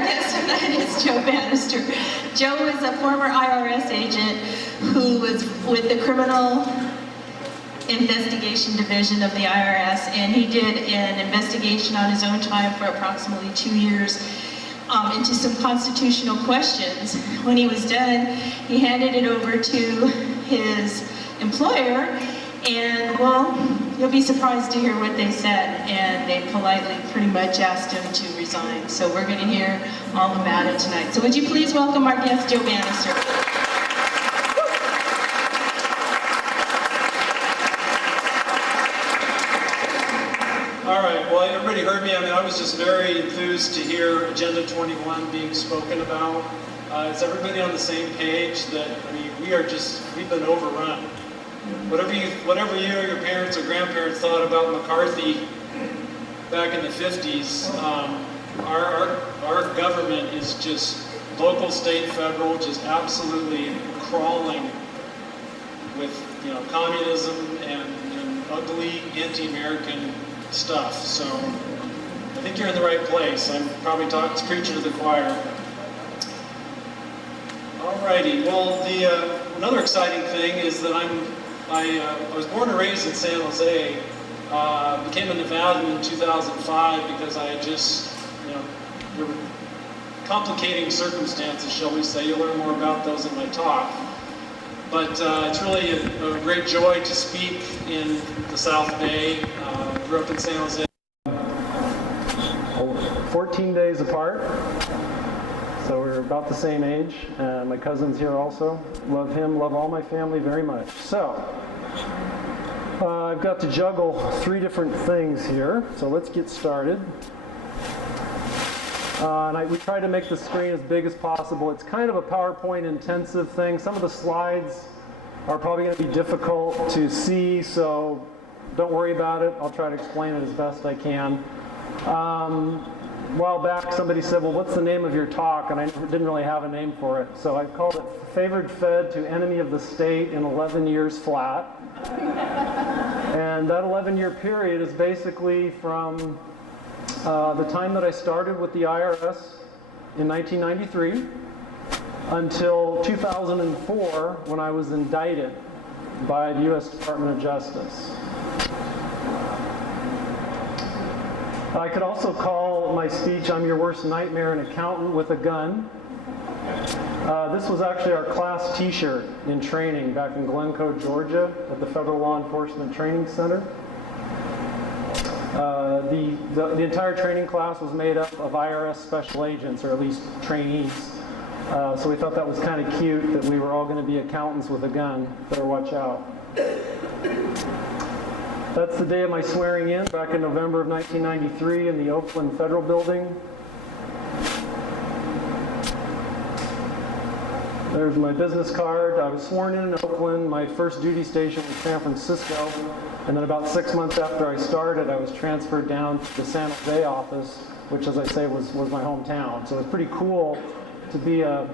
guest tonight is Joe Bannister. Joe is a former IRS agent who was with the Criminal Investigation Division of the IRS, and he did an investigation on his own time for approximately 2 years into some constitutional questions. When he was done, he handed it over to his employer, and well, you'll be surprised to hear what they said, and they politely pretty much asked him to resign. So we're going to hear all about it tonight. So would you please welcome our guest, Joe Bannister. All right, well, everybody heard me. I was just very enthused to hear Agenda 21 being spoken about. Is everybody on the same page that, we've been overrun. Whatever year your parents or grandparents thought about McCarthy back in the 50s, our government is just local, state, federal, just absolutely crawling with communism and ugly anti-American stuff. So I think you're in the right place. I'm probably preaching to the choir. Alrighty. Well, another exciting thing is that I was born and raised in San Jose. Became a Nevadan in 2005 because I had just, there were complicating circumstances, shall we say. You'll learn more about those in my talk. But it's really a great joy to speak in the South Bay. Grew up in San Jose. 14 days apart. So we're about the same age. My cousin's here also. Love him, love all my family very much. So, I've got to juggle 3 different things here. So let's get started. We try to make the screen as big as possible. It's kind of a PowerPoint intensive thing. Some of the slides are probably going to be difficult to see, so don't worry about it. I'll try to explain it as best I can. A while back, somebody said, well, what's the name of your talk? And I didn't really have a name for it. So I called it Favored Fed to Enemy of the State in 11 Years Flat. And that 11-year period is basically from the time that I started with the IRS in 1993 until 2004 when I was indicted by the U.S. Department of Justice. I could also call my speech, I'm Your Worst Nightmare, an accountant with a gun. This was actually our class t-shirt in training back in Glencoe, Georgia at the Federal Law Enforcement Training Center. The entire training class was made up of IRS special agents, or at least trainees. So we thought that was kind of cute that we were all going to be accountants with a gun. Better watch out. That's the day of my swearing in, back in November of 1993 in the Oakland Federal Building. There's my business card. I was sworn in Oakland. My first duty station was San Francisco. And then about 6 months after I started, I was transferred down to the San Jose office, which, as I say, was my hometown. So it was pretty cool to be a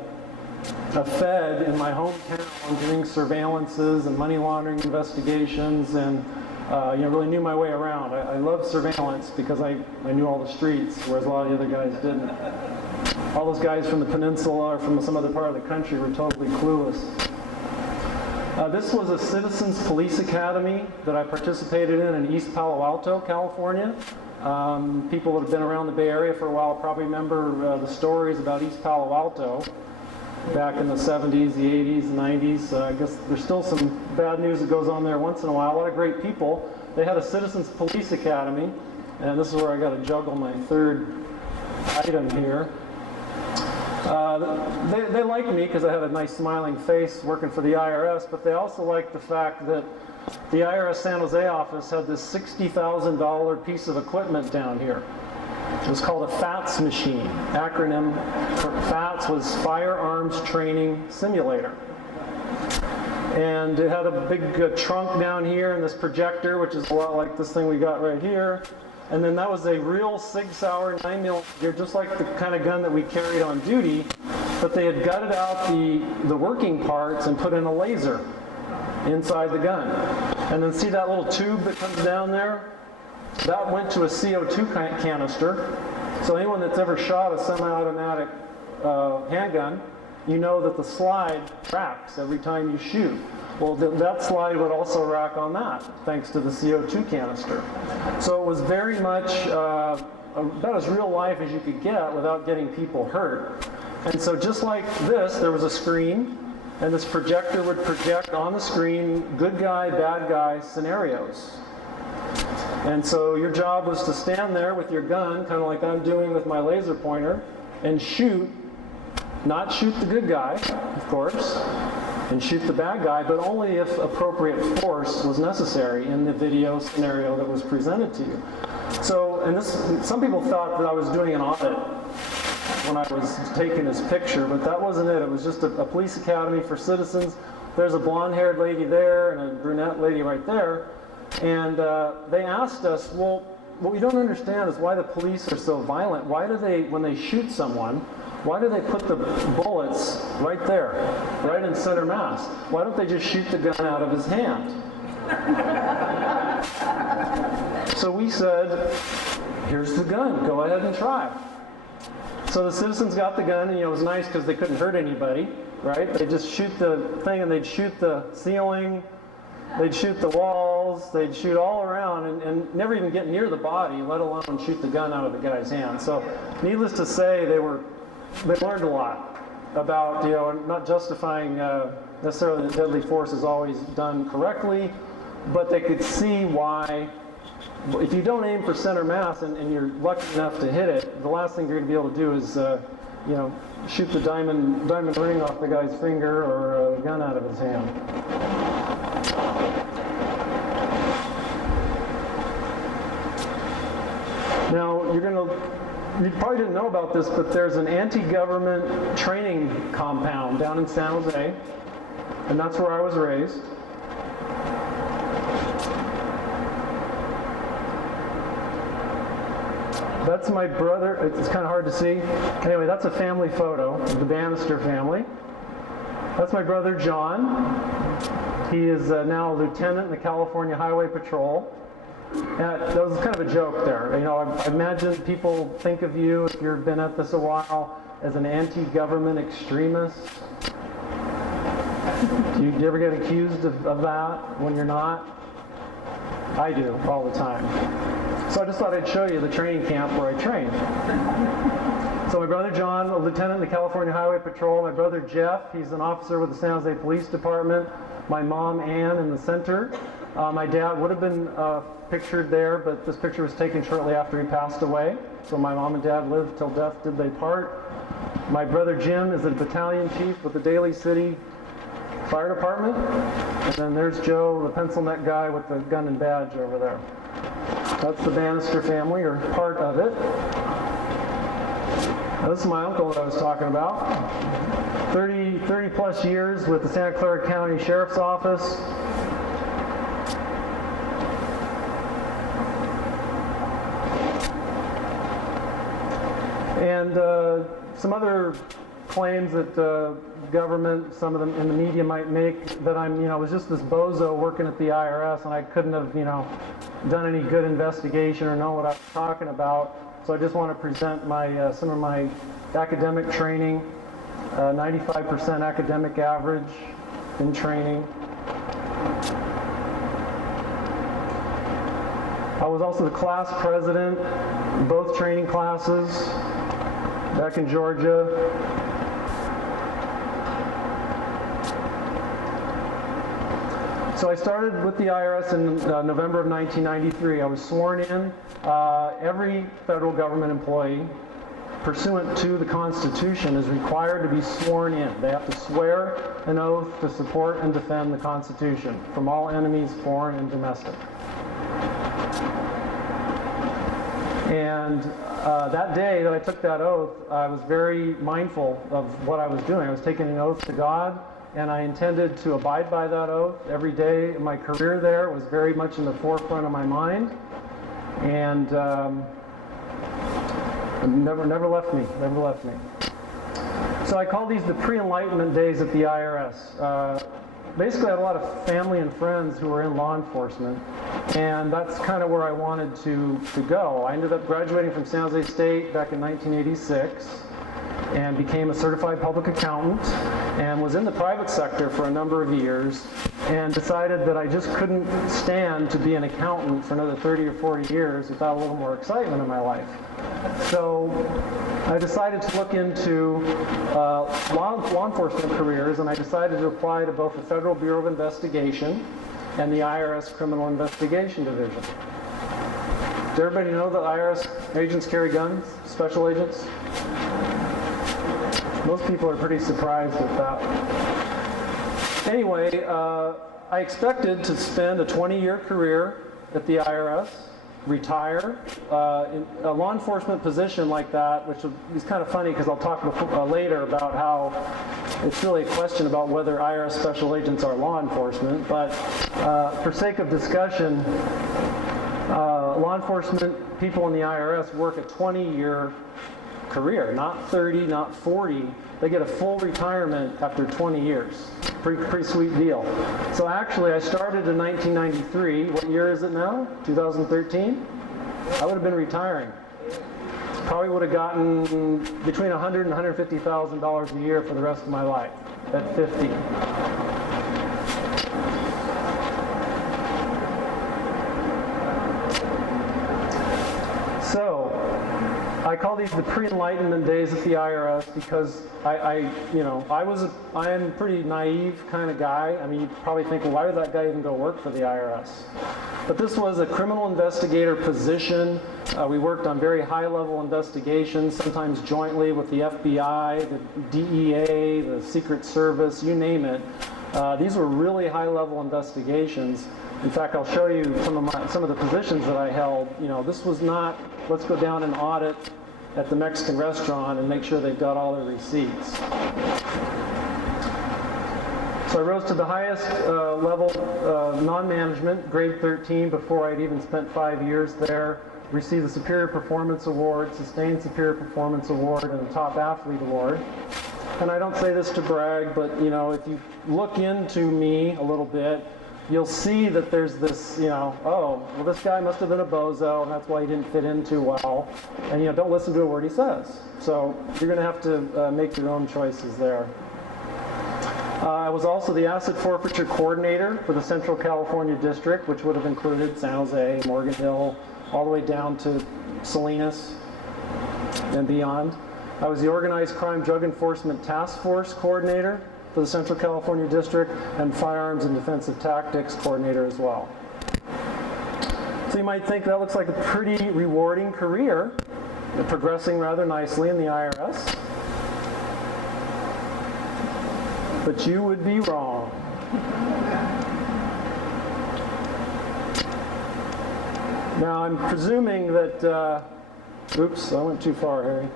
Fed in my hometown doing surveillances and money laundering investigations, and really knew my way around. I love surveillance because I knew all the streets, whereas a lot of the other guys didn't. All those guys from the peninsula or from some other part of the country were totally clueless. This was a Citizens Police Academy that I participated in East Palo Alto, California. People that have been around the Bay Area for a while probably remember the stories about East Palo Alto back in the 70s, the 80s, the 90s. I guess there's still some bad news that goes on there once in a while. A lot of great people. They had a Citizens Police Academy, and this is where I got to juggle my third item here. They liked me because I had a nice smiling face working for the IRS, but they also liked the fact that the IRS San Jose office had this $60,000 piece of equipment down here. It was called a FATS machine. Acronym for FATS was Firearms Training Simulator. And it had a big trunk down here and this projector, which is a lot like this thing we got right here. And then that was a real Sig Sauer 9mm, just like the kind of gun that we carried on duty, but they had gutted out the working parts and put in a laser inside the gun. And then see that little tube that comes down there? That went to a CO2 canister, So anyone that's ever shot a semi-automatic handgun, you know that the slide tracks every time you shoot. Well, that slide would also rack on that, thanks to the CO2 canister. So it was very much about as real life as you could get without getting people hurt. And so just like this, there was a screen, and this projector would project on the screen good guy, bad guy scenarios. And so your job was to stand there with your gun, kind of like I'm doing with my laser pointer, and shoot, not shoot the good guy, of course, and shoot the bad guy, but only if appropriate force was necessary in the video scenario that was presented to you. So, and this, some people thought that I was doing an audit when I was taking this picture, but that wasn't it. It was just a police academy for citizens. There's a blonde-haired lady there and a brunette lady right there. And they asked us, well, what we don't understand is why the police are so violent. Why do they, when they shoot someone, why do they put the bullets right there, right in center mass? Why don't they just shoot the gun out of his hand? So we said, here's the gun, go ahead and try. So the citizens got the gun, and it was nice because they couldn't hurt anybody, right? They'd just shoot the thing, and they'd shoot the ceiling, they'd shoot the walls, they'd shoot all around, and never even get near the body, let alone shoot the gun out of the guy's hand. So needless to say, they learned a lot about, not justifying necessarily that deadly force is always done correctly, but they could see why, if you don't aim for center mass and you're lucky enough to hit it, the last thing you're going to be able to do is, shoot the diamond ring off the guy's finger or a gun out of his hand. Now, you probably didn't know about this, but there's an anti-government training compound down in San Jose, and that's where I was raised. That's my brother. It's kind of hard to see. Anyway, that's a family photo of the Bannister family. That's my brother John. He is now a lieutenant in the California Highway Patrol. That was kind of a joke there. I imagine people think of you, if you've been at this a while, as an anti-government extremist. Do you ever get accused of that when you're not? I do, all the time. So I just thought I'd show you the training camp where I trained. So my brother John, a lieutenant in the California Highway Patrol. My brother Jeff, he's an officer with the San Jose Police Department. My mom, Ann, in the center. My dad would have been pictured there, but this picture was taken shortly after he passed away. So my mom and dad lived till death did they part. My brother Jim is a battalion chief with the Daly City Fire Department. And then there's Joe, the pencil neck guy with the gun and badge over there. That's the Bannister family, or part of it. Now, this is my uncle that I was talking about. 30 plus years with the Santa Clara County Sheriff's Office. And some other claims that government, some of them in the media might make, that I was just this bozo working at the IRS and I couldn't have, done any good investigation or know what I was talking about. So I just want to present my some of my academic training, 95% academic average in training. I was also the class president in both training classes back in Georgia. So I started with the IRS in November of 1993. I was sworn in. Every federal government employee, pursuant to the Constitution, is required to be sworn in. They have to swear an oath to support and defend the Constitution from all enemies, foreign and domestic. And that day that I took that oath, I was very mindful of what I was doing. I was taking an oath to God, and I intended to abide by that oath every day. My career there was very much in the forefront of my mind, and never left me. So I call these the pre-enlightenment days at the IRS. Basically, I had a lot of family and friends who were in law enforcement, And that's kind of where I wanted to go. I ended up graduating from San Jose State back in 1986 and became a certified public accountant and was in the private sector for a number of years and decided that I just couldn't stand to be an accountant for another 30 or 40 years without a little more excitement in my life. So I decided to look into law enforcement careers, and I decided to apply to both the Federal Bureau of Investigation and the IRS Criminal Investigation Division. Does everybody know that IRS agents carry guns, special agents? Most people are pretty surprised at that. Anyway, I expected to spend a 20-year career at the IRS, retire. In a law enforcement position like that, which is kind of funny because I'll talk later about how it's really a question about whether IRS special agents are law enforcement, but for sake of discussion, law enforcement people in the IRS work a 20-year career, not 30, not 40. They get a full retirement after 20 years. Pretty sweet deal. So actually, I started in 1993. What year is it now? 2013? I would have been retiring. Probably would have gotten between $100,000 and $150,000 a year for the rest of my life at 50. So, I call these the pre-enlightenment days at the IRS because I am a pretty naive kind of guy. I mean, you probably think, well, why would that guy even go work for the IRS? But this was a criminal investigator position. We worked on very high-level investigations, sometimes jointly with the FBI, the DEA, the Secret Service, you name it. These were really high-level investigations. In fact, I'll show you some of the positions that I held. You know, this was not, let's go down and audit at the Mexican restaurant and make sure they've got all their receipts. So I rose to the highest level of non-management, grade 13, before I'd even spent 5 years there. Received the Superior Performance Award, Sustained Superior Performance Award, and the Top Athlete Award. And I don't say this to brag, but you know, if you look into me a little bit, you'll see that there's this, you know, oh, well, this guy must have been a bozo, and that's why he didn't fit in too well. And, you know, don't listen to a word he says. So you're going to have to make your own choices there. I was also the asset forfeiture coordinator for the Central California District, which would have included San Jose, Morgan Hill, all the way down to Salinas and beyond. I was the Organized Crime Drug Enforcement Task Force coordinator for the Central California District, and Firearms and Defensive Tactics coordinator as well. So you might think that looks like a pretty rewarding career, progressing rather nicely in the IRS. But you would be wrong. Now I'm presuming that, oops, I went too far, Harry.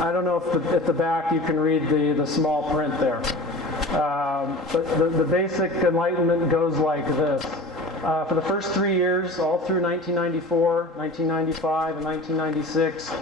I don't know if at the back you can read the small print there. But the basic enlightenment goes like this. For the first 3 years, all through 1994, 1995, and 1996,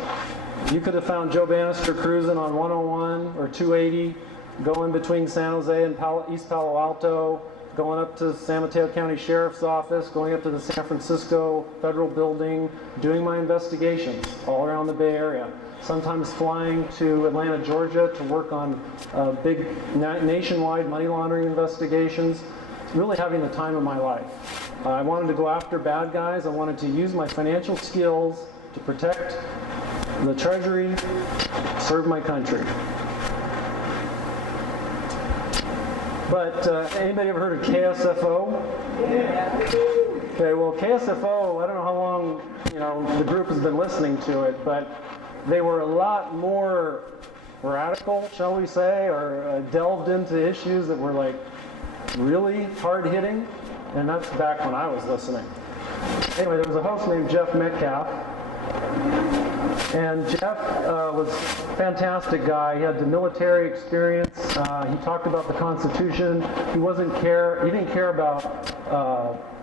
you could have found Joe Bannister cruising on 101 or 280, going between San Jose and East Palo Alto, going up to San Mateo County Sheriff's Office, going up to the San Francisco Federal Building, doing my investigations all around the Bay Area. Sometimes flying to Atlanta, Georgia to work on big nationwide money laundering investigations. Really having the time of my life. I wanted to go after bad guys. I wanted to use my financial skills to protect the Treasury, serve my country. But anybody ever heard of KSFO? Yeah. Okay, well, KSFO, I don't know how long the group has been listening to it, but they were a lot more radical, shall we say, or delved into issues that were like really hard-hitting, and that's back when I was listening. Anyway, there was a host named Jeff Metcalf, and Jeff was a fantastic guy. He had the military experience. He talked about the Constitution. He didn't care about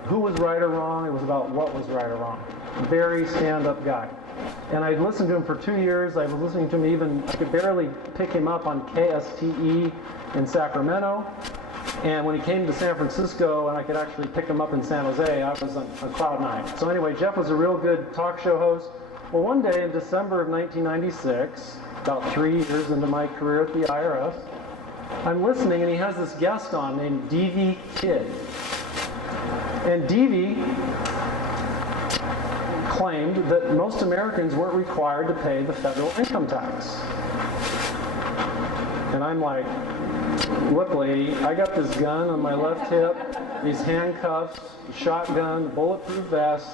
who was right or wrong. It was about what was right or wrong. Very stand-up guy. And I listened to him for 2 years. I was listening to him I could barely pick him up on KSTE in Sacramento. And when he came to San Francisco and I could actually pick him up in San Jose, I was on cloud nine. So anyway, Jeff was a real good talk show host. Well, one day in December of 1996, about 3 years into my career at the IRS, I'm listening and he has this guest on named D.V. Kidd. And D.V. claimed that most Americans weren't required to pay the federal income tax. And I'm like, look, lady, I got this gun on my left hip, these handcuffs, a shotgun, bulletproof vest.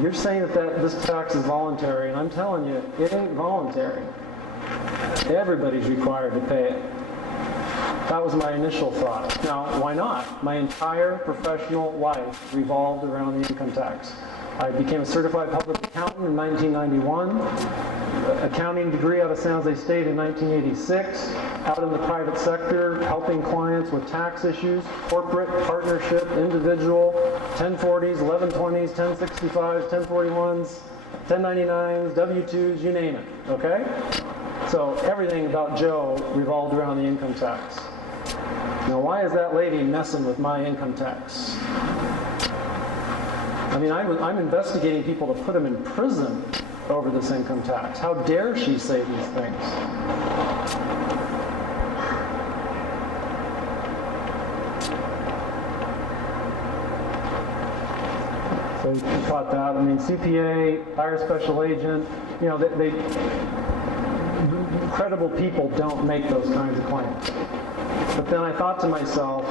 You're saying that this tax is voluntary, and I'm telling you, it ain't voluntary. Everybody's required to pay it. That was my initial thought. Now, why not? My entire professional life revolved around the income tax. I became a certified public accountant in 1991, accounting degree out of San Jose State in 1986, out in the private sector, helping clients with tax issues, corporate, partnership, individual, 1040s, 1120s, 1065s, 1041s, 1099s, W-2s, you name it, okay? So everything about Joe revolved around the income tax. Now, why is that lady messing with my income tax? I mean, I'm investigating people to put them in prison over this income tax. How dare she say these things? So you caught that. I mean, CPA, IRS special agent, you know, credible people don't make those kinds of claims. But then I thought to myself,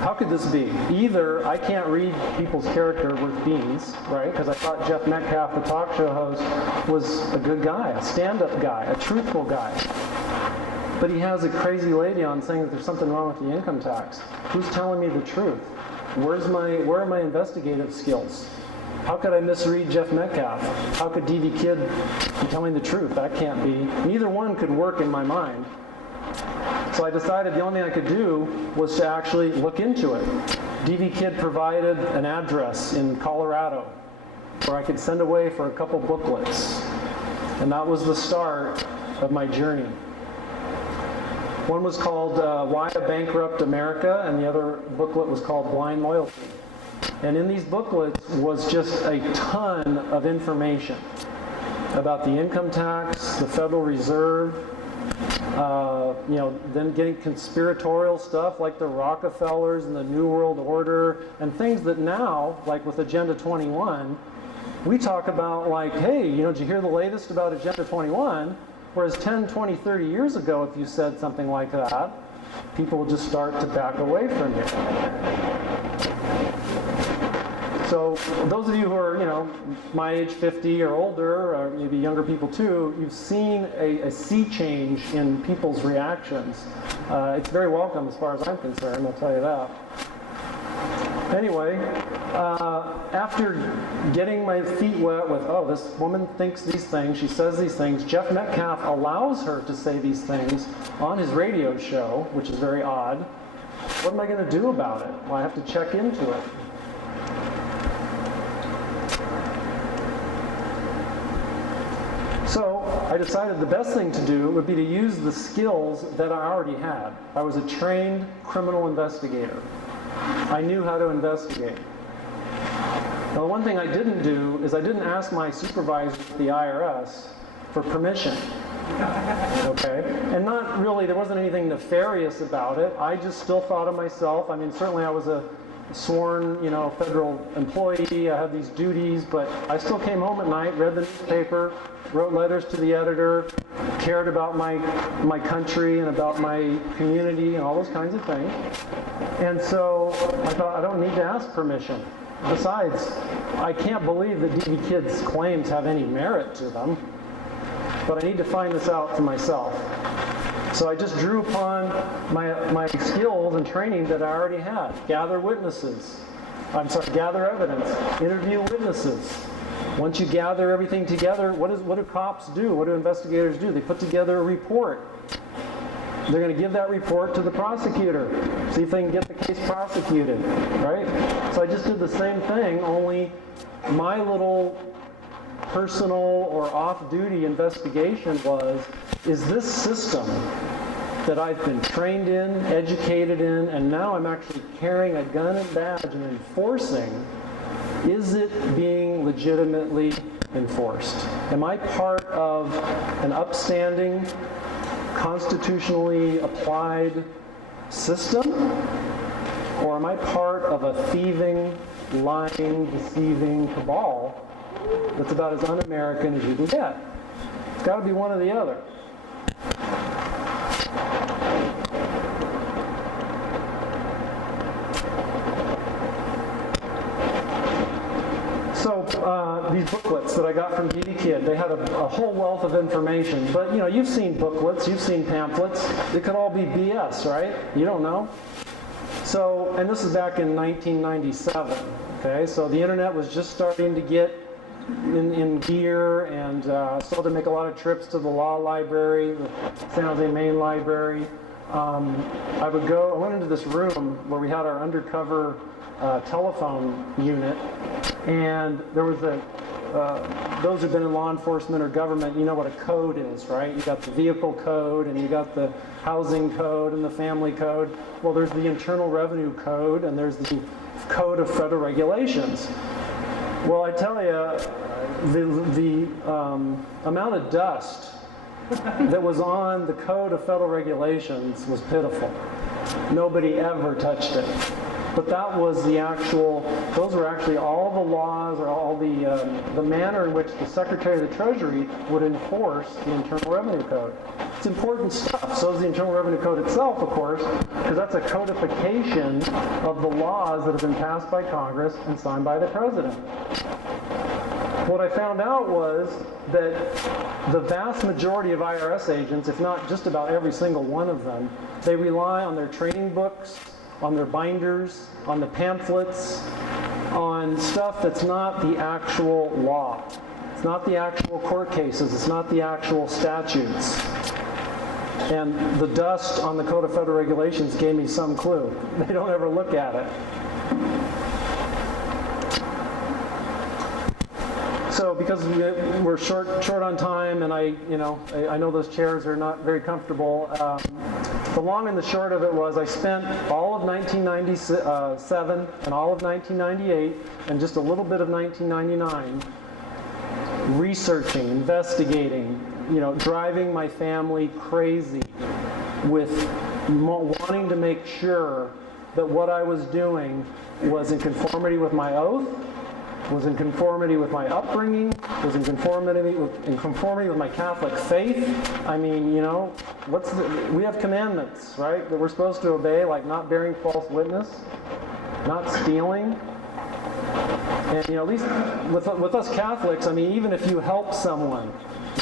how could this be? Either I can't read people's character worth beans, right? Because I thought Jeff Metcalf, the talk show host, was a good guy, a stand-up guy, a truthful guy. But he has a crazy lady on saying that there's something wrong with the income tax. Who's telling me the truth? Where are my investigative skills? How could I misread Jeff Metcalf? How could D.V. Kidd be telling the truth? That can't be. Neither one could work in my mind. So I decided the only thing I could do was to actually look into it. D.V. Kidd provided an address in Colorado where I could send away for a couple booklets. And that was the start of my journey. One was called Why a Bankrupt America, and the other booklet was called Blind Loyalty. And in these booklets was just a ton of information about the income tax, the Federal Reserve, you know, then getting conspiratorial stuff like the Rockefellers and the New World Order, and things that now, like with Agenda 21, we talk about like, hey, you know, did you hear the latest about Agenda 21? Whereas 10, 20, 30 years ago, if you said something like that, people would just start to back away from you. So those of you who are, you know, my age, 50 or older, or maybe younger people too, you've seen a sea change in people's reactions. It's very welcome as far as I'm concerned, I'll tell you that. Anyway, after getting my feet wet with, oh, this woman thinks these things, she says these things, Jeff Metcalf allows her to say these things on his radio show, which is very odd. What am I going to do about it? Well, I have to check into it. So I decided the best thing to do would be to use the skills that I already had. I was a trained criminal investigator. I knew how to investigate. Now, the one thing I didn't do is I didn't ask my supervisor at the IRS for permission. Okay? And not really, there wasn't anything nefarious about it. I just still thought of myself. I mean, certainly I was a sworn, you know, federal employee. I had these duties, but I still came home at night, read the newspaper, wrote letters to the editor, cared about my country and about my community and all those kinds of things. And so I thought, I don't need to ask permission. Besides, I can't believe that D.V. Kidd's claims have any merit to them, but I need to find this out for myself. So I just drew upon my skills and training that I already had. Gather evidence, interview witnesses. Once you gather everything together, what do cops do? What do investigators do? They put together a report. They're going to give that report to the prosecutor, see if they can get the case prosecuted, right? So I just did the same thing, only my little personal or off-duty investigation was, is this system that I've been trained in, educated in, and now I'm actually carrying a gun and badge and enforcing, is it being legitimately enforced? Am I part of an upstanding, constitutionally applied system? Or am I part of a thieving, lying, deceiving cabal that's about as un-American as you can get? It's got to be one or the other. So these booklets that I got from DD Kid, they had a whole wealth of information. But you know, you've seen booklets, you've seen pamphlets. It could all be BS, right? You don't know. So, and this is back in 1997. Okay, so the internet was just starting to get in gear, and started to make a lot of trips to the law library, the San Jose Main Library. I went into this room where we had our undercover telephone unit, and there was those who've been in law enforcement or government, you know what a code is, right? You got the vehicle code, and you got the housing code and the family code. Well, there's the Internal Revenue Code, and there's the Code of Federal Regulations. Well, I tell you, the amount of dust that was on the Code of Federal Regulations was pitiful. Nobody ever touched it. But that was those were actually all the laws, or all the manner in which the Secretary of the Treasury would enforce the Internal Revenue Code. It's important stuff. So is the Internal Revenue Code itself, of course, because that's a codification of the laws that have been passed by Congress and signed by the President. What I found out was that the vast majority of IRS agents, if not just about every single one of them, they rely on their training books, on their binders, on the pamphlets, on stuff that's not the actual law. It's not the actual court cases. It's not the actual statutes. And the dust on the Code of Federal Regulations gave me some clue. They don't ever look at it. So because we're short on time, and I know those chairs are not very comfortable, the long and the short of it was I spent all of 1997 and all of 1998 and just a little bit of 1999 researching, investigating, driving my family crazy with wanting to make sure that what I was doing was in conformity with my oath, was in conformity with my upbringing, was in conformity with my Catholic faith. I mean, we have commandments, right, that we're supposed to obey, like not bearing false witness, not stealing. And at least with us Catholics, I mean, even if you help someone,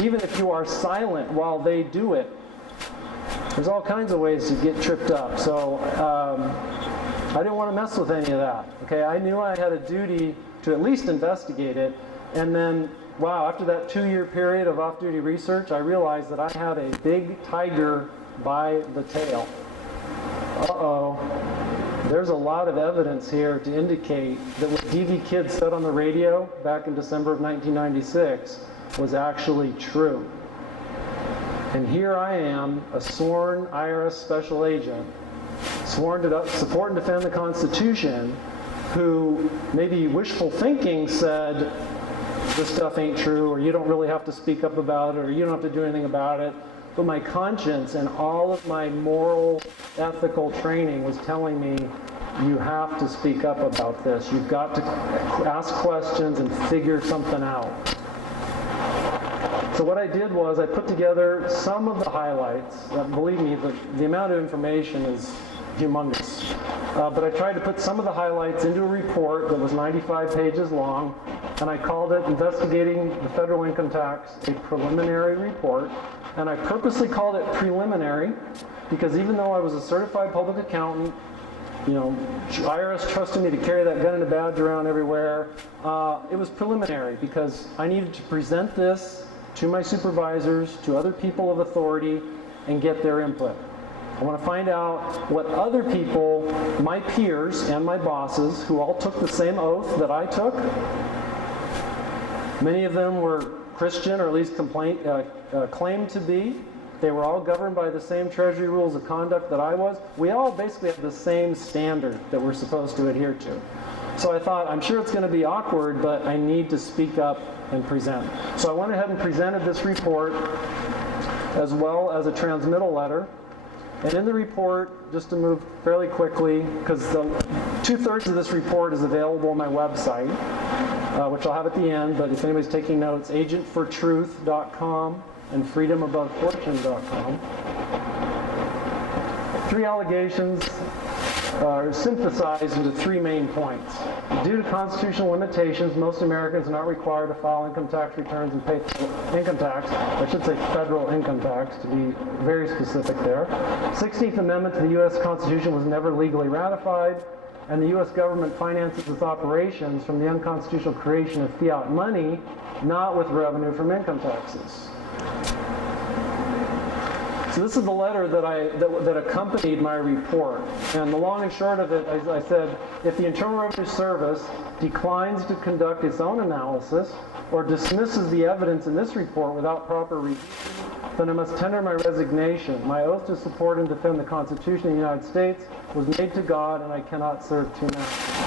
even if you are silent while they do it, there's all kinds of ways to get tripped up. So I didn't want to mess with any of that. Okay, I knew I had a duty to at least investigate it, and then, wow, after that 2-year period of off-duty research, I realized that I had a big tiger by the tail. Uh-oh. There's a lot of evidence here to indicate that what DV Kid said on the radio back in December of 1996 was actually true. And here I am, a sworn IRS special agent, sworn to support and defend the Constitution, who maybe wishful thinking said, this stuff ain't true, or you don't really have to speak up about it, or you don't have to do anything about it. But my conscience and all of my moral, ethical training was telling me, you have to speak up about this. You've got to ask questions and figure something out. So what I did was I put together some of the highlights. Believe me, the amount of information is humongous. But I tried to put some of the highlights into a report that was 95 pages long, and I called it Investigating the Federal Income Tax, a Preliminary Report. And I purposely called it preliminary because even though I was a certified public accountant, IRS trusted me to carry that gun and a badge around everywhere, it was preliminary because I needed to present this to my supervisors, to other people of authority, and get their input. I want to find out what other people, my peers and my bosses, who all took the same oath that I took, many of them were Christian, or at least claimed to be. They were all governed by the same Treasury rules of conduct that I was. We all basically have the same standard that we're supposed to adhere to. So I thought, I'm sure it's going to be awkward, but I need to speak up and present. So I went ahead and presented this report as well as a transmittal letter. And in the report, just to move fairly quickly, because 2/3 of this report is available on my website, which I'll have at the end, but if anybody's taking notes, agentfortruth.com and freedomabovefortune.com. 3 allegations are synthesized into 3 main points. Due to constitutional limitations, most Americans are not required to file income tax returns and pay income tax. I should say federal income tax, to be very specific there. 16th Amendment to the U.S. Constitution was never legally ratified, and the U.S. government finances its operations from the unconstitutional creation of fiat money, not with revenue from income taxes. So this is the letter that accompanied my report. And the long and short of it, as I said, if the Internal Revenue Service declines to conduct its own analysis or dismisses the evidence in this report without proper review, then I must tender my resignation. My oath to support and defend the Constitution of the United States was made to God, and I cannot serve 2 masters.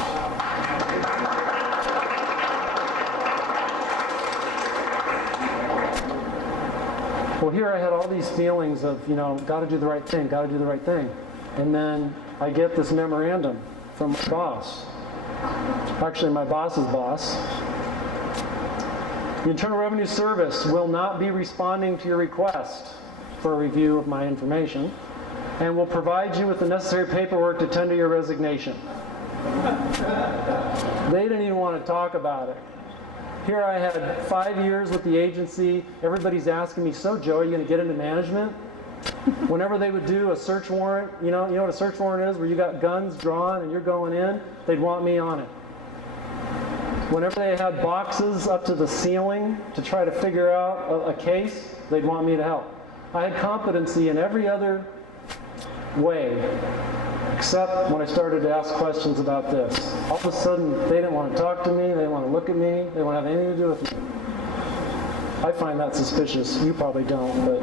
Well, here I had all these feelings of, got to do the right thing, got to do the right thing. And then I get this memorandum from my boss. Actually, my boss's boss. The Internal Revenue Service will not be responding to your request for a review of my information and will provide you with the necessary paperwork to tender your resignation. They didn't even want to talk about it. Here I had 5 years with the agency. Everybody's asking me, so Joe, are you going to get into management? Whenever they would do a search warrant, you know what a search warrant is, where you got guns drawn and you're going in, they'd want me on it. Whenever they had boxes up to the ceiling to try to figure out a case, they'd want me to help. I had competency in every other way, except when I started to ask questions about this. All of a sudden, they didn't want to talk to me, they didn't want to look at me, they didn't want to have anything to do with me. I find that suspicious. You probably don't, but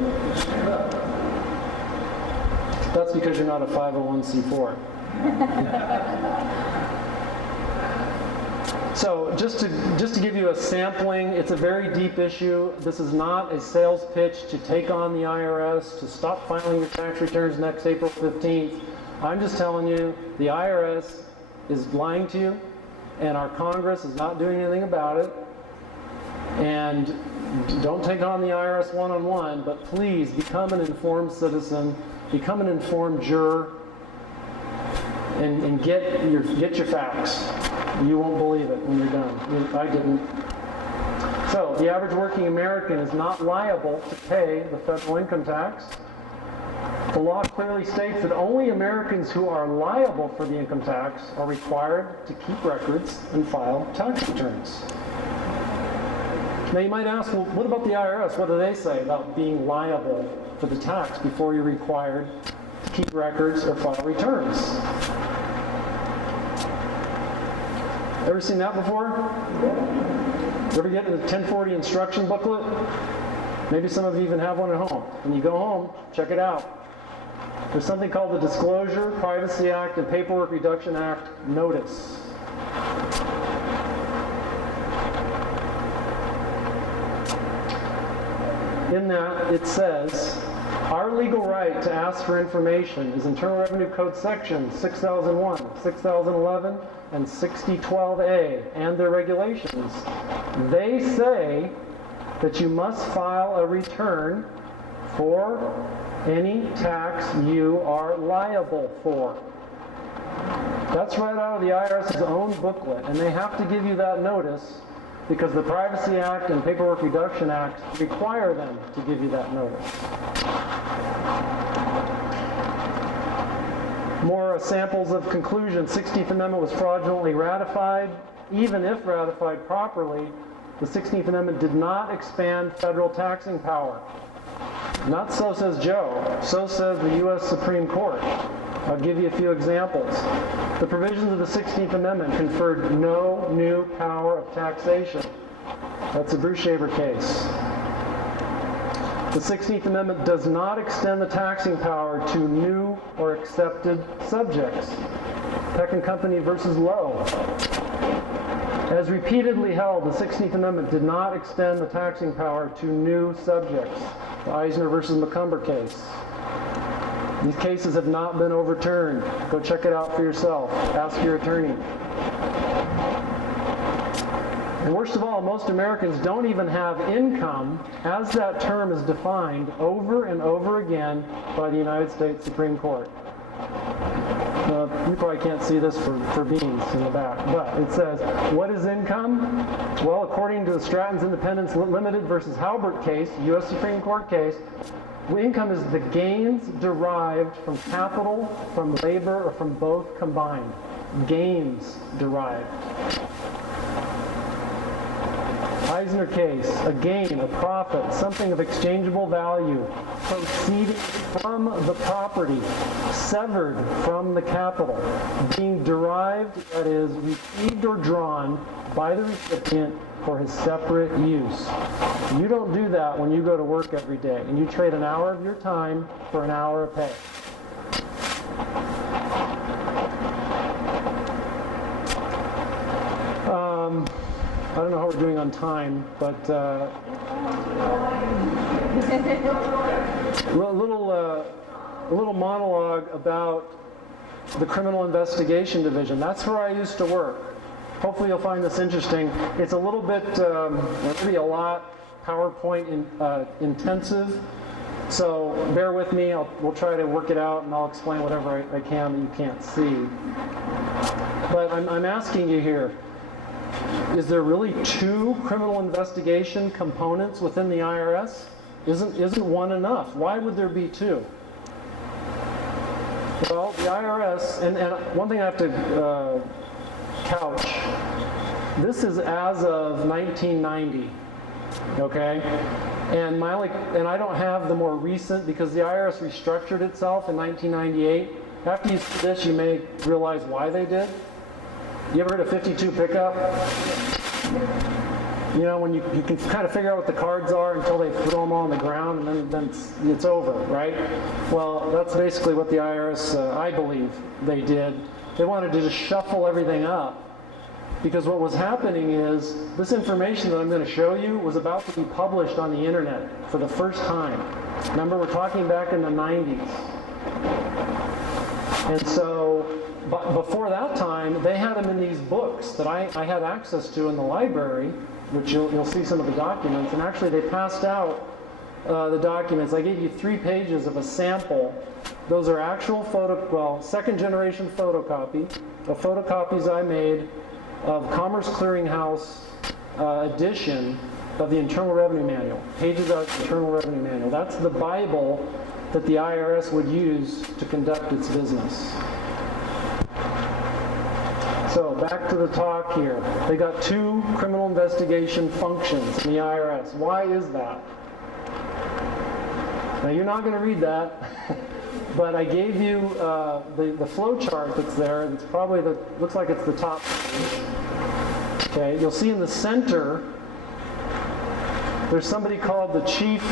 that's because you're not a 501c4. So just to give you a sampling, it's a very deep issue. This is not a sales pitch to take on the IRS, to stop filing your tax returns next April 15th. I'm just telling you, the IRS is lying to you, and our Congress is not doing anything about it. And don't take on the IRS one-on-one, but please become an informed citizen, become an informed juror, and get your facts. You won't believe it when you're done. I didn't. So, the average working American is not liable to pay the federal income tax. The law clearly states that only Americans who are liable for the income tax are required to keep records and file tax returns. Now you might ask, well, what about the IRS? What do they say about being liable for the tax before you're required to keep records or file returns? Ever seen that before? Ever get the 1040 instruction booklet? Maybe some of you even have one at home. When you go home, check it out. There's something called the Disclosure, Privacy Act, and Paperwork Reduction Act Notice. In that, it says, our legal right to ask for information is Internal Revenue Code Section 6001, 6011, and 6012A, and their regulations. They say that you must file a return for any tax you are liable for. That's right out of the IRS's own booklet, and they have to give you that notice because the Privacy Act and Paperwork Reduction Act require them to give you that notice. More samples of conclusion. 16th Amendment was fraudulently ratified. Even if ratified properly, the 16th Amendment did not expand federal taxing power. Not so says Joe. So says the U.S. Supreme Court. I'll give you a few examples. The provisions of the 16th Amendment conferred no new power of taxation. That's a Brushaber case. The 16th Amendment does not extend the taxing power to new or accepted subjects. Peck and Company versus Lowe. As repeatedly held, the 16th Amendment did not extend the taxing power to new subjects. The Eisner versus McCumber case. These cases have not been overturned. Go check it out for yourself. Ask your attorney. And worst of all, most Americans don't even have income, as that term is defined over and over again by the United States Supreme Court. You probably can't see this for beans in the back, but it says, what is income? Well, according to the Stratton's Independence Limited versus Halbert case, U.S. Supreme Court case, income is the gains derived from capital, from labor, or from both combined. Gains derived. Eisner case, a gain, a profit, something of exchangeable value, proceeding from the property, severed from the capital, being derived, that is, received or drawn by the recipient for his separate use. You don't do that when you go to work every day, and you trade an hour of your time for an hour of pay. I don't know how we're doing on time, but a little monologue about the Criminal Investigation Division. That's where I used to work. Hopefully you'll find this interesting. It's a little bit, maybe a lot PowerPoint intensive, so bear with me. We'll try to work it out, and I'll explain whatever I can that you can't see. But I'm asking you here, is there really two criminal investigation components within the IRS? Isn't one enough? Why would there be two? Well, the IRS, and one thing I have to couch, this is as of 1990, okay? And I don't have the more recent, because the IRS restructured itself in 1998. After you see this, you may realize why they did. You ever heard of 52 pickup? You know, when you can kind of figure out what the cards are until they throw them all on the ground, and then it's over, right? Well, that's basically what the IRS, I believe, they did. They wanted to just shuffle everything up, because what was happening is this information that I'm going to show you was about to be published on the internet for the first time. Remember, we're talking back in the 90s. And so, but before that time, they had them in these books that I had access to in the library, which you'll see some of the documents. And actually, they passed out the documents. I gave you 3 pages of a sample. Those are actual second-generation photocopies I made of Commerce Clearinghouse edition of the Internal Revenue Manual. Pages out of the Internal Revenue Manual. That's the Bible that the IRS would use to conduct its business. So back to the talk here. They got 2 criminal investigation functions in the IRS. Why is that? Now you're not going to read that, but I gave you the flow chart that's there. It's probably looks like it's the top page. Okay, you'll see in the center there's somebody called the chief.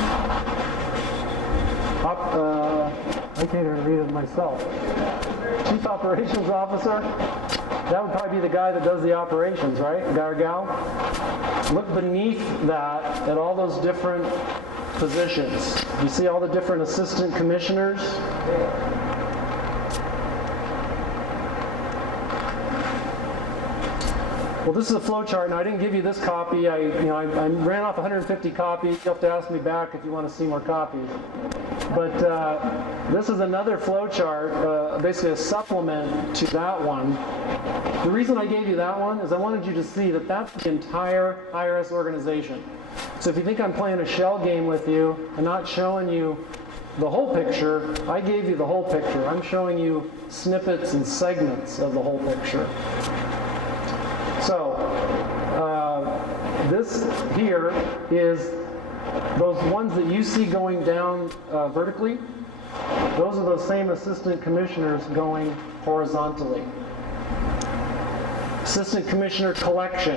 I can't even read it myself. Chief Operations Officer. That would probably be the guy that does the operations, right? Guy or gal? Look beneath that at all those different positions. You see all the different assistant commissioners? Well, this is a flow chart, and I didn't give you this copy. I ran off 150 copies. You'll have to ask me back if you want to see more copies. But this is another flow chart, basically a supplement to that one. The reason I gave you that one is I wanted you to see that that's the entire IRS organization. So if you think I'm playing a shell game with you and not showing you the whole picture, I gave you the whole picture. I'm showing you snippets and segments of the whole picture. So this here is those ones that you see going down vertically. Those are those same assistant commissioners going horizontally. Assistant Commissioner Collection,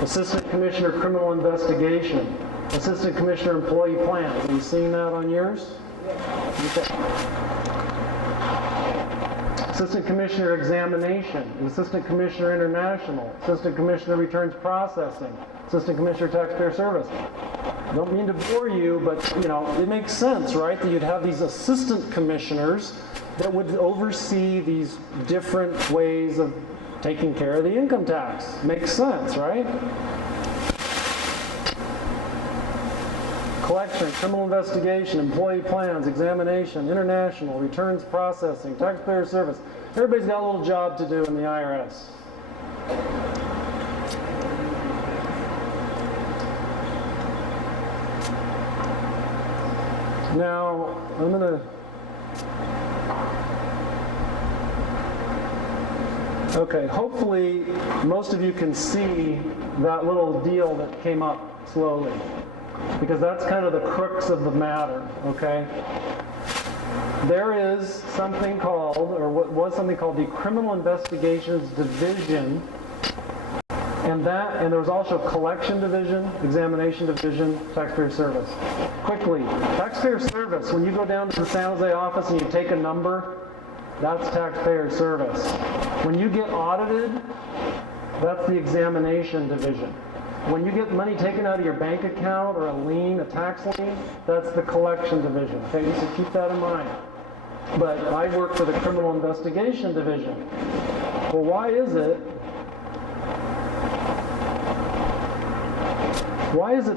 Assistant Commissioner Criminal Investigation, Assistant Commissioner Employee Plans. Are you seeing that on yours? Okay. Assistant Commissioner Examination, Assistant Commissioner International, Assistant Commissioner Returns Processing, Assistant Commissioner Taxpayer Service. Don't mean to bore you, but it makes sense, right? That you'd have these assistant commissioners that would oversee these different ways of taking care of the income tax. Makes sense, right? Collection, criminal investigation, employee plans, examination, international, returns processing, taxpayer service. Everybody's got a little job to do in the IRS. Now, I'm going to... Okay, hopefully most of you can see that little deal that came up slowly, because that's kind of the crux of the matter, okay? There is something called, or what was something called the Criminal Investigations Division, and there was also Collection Division, Examination Division, Taxpayer Service. Quickly, Taxpayer Service, when you go down to the San Jose office and you take a number, that's Taxpayer Service. When you get audited, that's the Examination Division. When you get money taken out of your bank account or a lien, a tax lien, that's the Collection Division. Okay, so keep that in mind. But I work for the Criminal Investigation Division. Well, why is it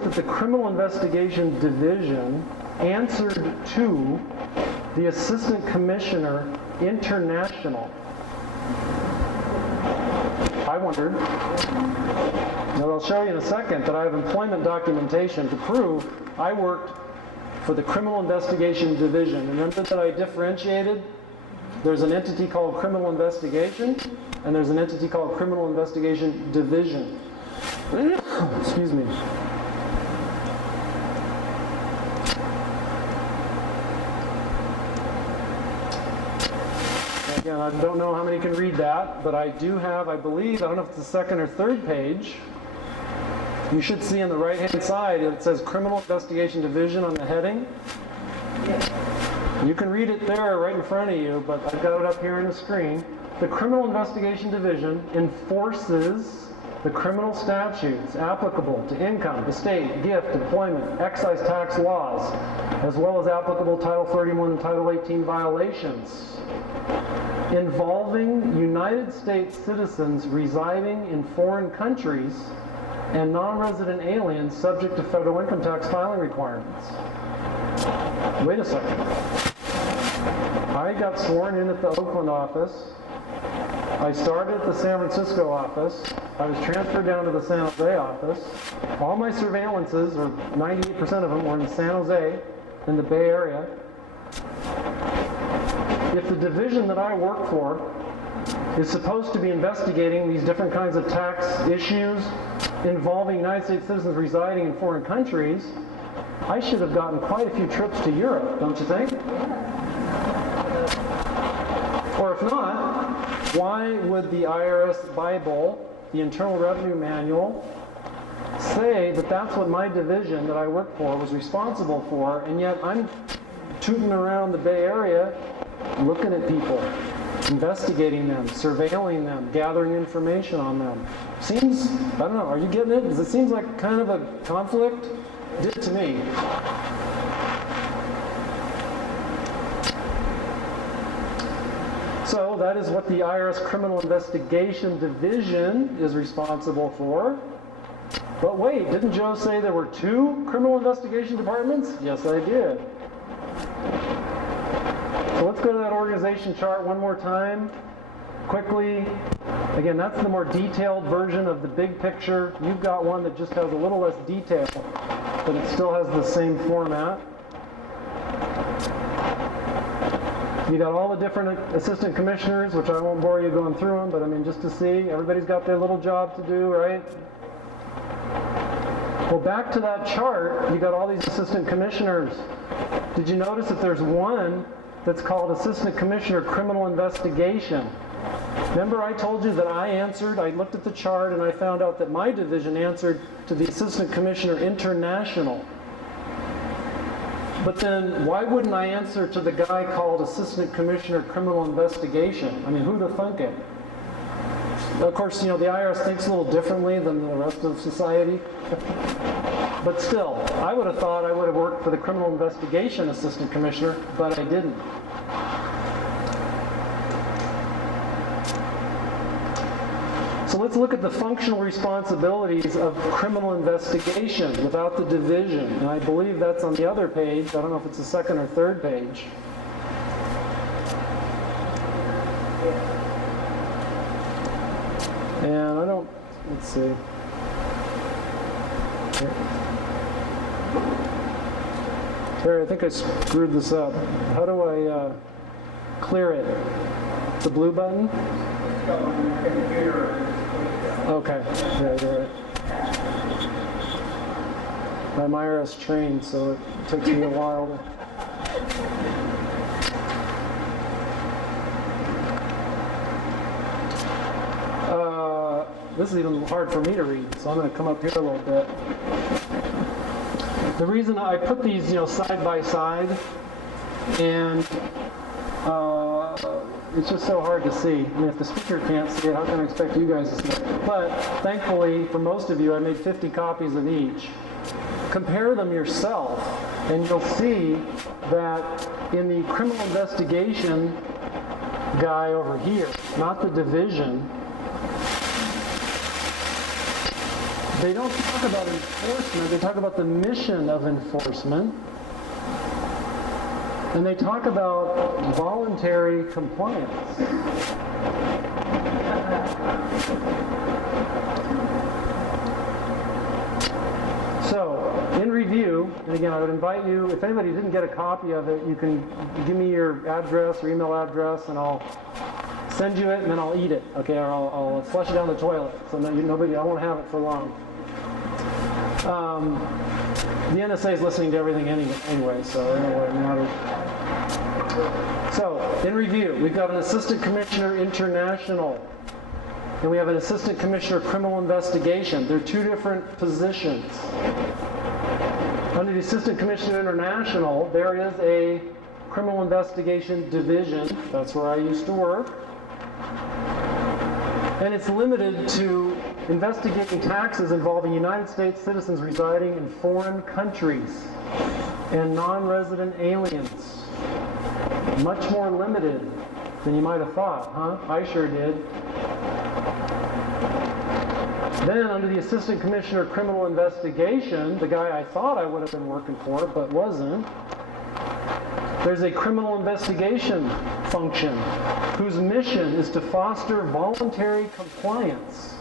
that the Criminal Investigation Division answered to the Assistant Commissioner International? I wondered. Now, I'll show you in a second that I have employment documentation to prove I worked for the Criminal Investigation Division. Remember that I differentiated? There's an entity called Criminal Investigation, and there's an entity called Criminal Investigation Division. Excuse me. Again, I don't know how many can read that, but I do have, I believe, I don't know if it's the second or third page. You should see on the right-hand side, it says Criminal Investigation Division on the heading. You can read it there right in front of you, but I've got it up here on the screen. The Criminal Investigation Division enforces the criminal statutes applicable to income, estate, gift, employment, excise tax laws, as well as applicable Title 31 and Title 18 violations involving United States citizens residing in foreign countries and non-resident aliens subject to federal income tax filing requirements. Wait a second. I got sworn in at the Oakland office. I started at the San Francisco office. I was transferred down to the San Jose office. All my surveillances, or 98% of them, were in San Jose, in the Bay Area. If the division that I work for is supposed to be investigating these different kinds of tax issues involving United States citizens residing in foreign countries, I should have gotten quite a few trips to Europe, don't you think? Or if not, why would the IRS Bible, the Internal Revenue Manual, say that that's what my division that I work for was responsible for, and yet I'm tooting around the Bay Area looking at people, investigating them, surveilling them, gathering information on them. Seems, I don't know, are you getting it? Does it seem like kind of a conflict? It did to me. So that is what the IRS Criminal Investigation Division is responsible for. But wait, didn't Joe say there were 2 criminal investigation departments? Yes, I did. So let's go to that organization chart one more time, quickly. Again, that's the more detailed version of the big picture. You've got one that just has a little less detail, but it still has the same format. You got all the different assistant commissioners, which I won't bore you going through them, but I mean, just to see, everybody's got their little job to do, right? Well, back to that chart, you got all these assistant commissioners. Did you notice that there's one that's called Assistant Commissioner Criminal Investigation? Remember I told you that I looked at the chart and I found out that my division answered to the Assistant Commissioner International. But then why wouldn't I answer to the guy called Assistant Commissioner Criminal Investigation? I mean, who'd have thunk it? Of course, the IRS thinks a little differently than the rest of society. But still, I would have thought I would have worked for the Criminal Investigation Assistant Commissioner, but I didn't. So let's look at the functional responsibilities of criminal investigation without the division. And I believe that's on the other page. I don't know if it's the second or third page. And let's see. Here, I think I screwed this up. How do I clear it? The blue button? Okay, yeah, you're right. I'm IRS trained, so it takes me a while to... This is even hard for me to read, so I'm going to come up here a little bit. The reason I put these, side by side, and it's just so hard to see. I mean, if the speaker can't see it, how can I expect you guys to see it? But thankfully, for most of you, I made 50 copies of each. Compare them yourself, and you'll see that in the criminal investigation guy over here, not the division, they don't talk about enforcement, they talk about the mission of enforcement. And they talk about voluntary compliance. So, in review, and again, I would invite you, if anybody didn't get a copy of it, you can give me your address or email address, and I'll send you it, and then I'll eat it, okay? Or I'll flush it down the toilet, so nobody, I won't have it for long. The NSA is listening to everything anyway, so I don't know what it matters. So, in review, we've got an Assistant Commissioner International, and we have an Assistant Commissioner Criminal Investigation. They're two different positions. Under the Assistant Commissioner International, there is a Criminal Investigation Division. That's where I used to work. And it's limited to investigating taxes involving United States citizens residing in foreign countries and non-resident aliens. Much more limited than you might have thought, huh? I sure did. Then under the Assistant Commissioner Criminal Investigation, the guy I thought I would have been working for but wasn't, there's a criminal investigation function whose mission is to foster voluntary compliance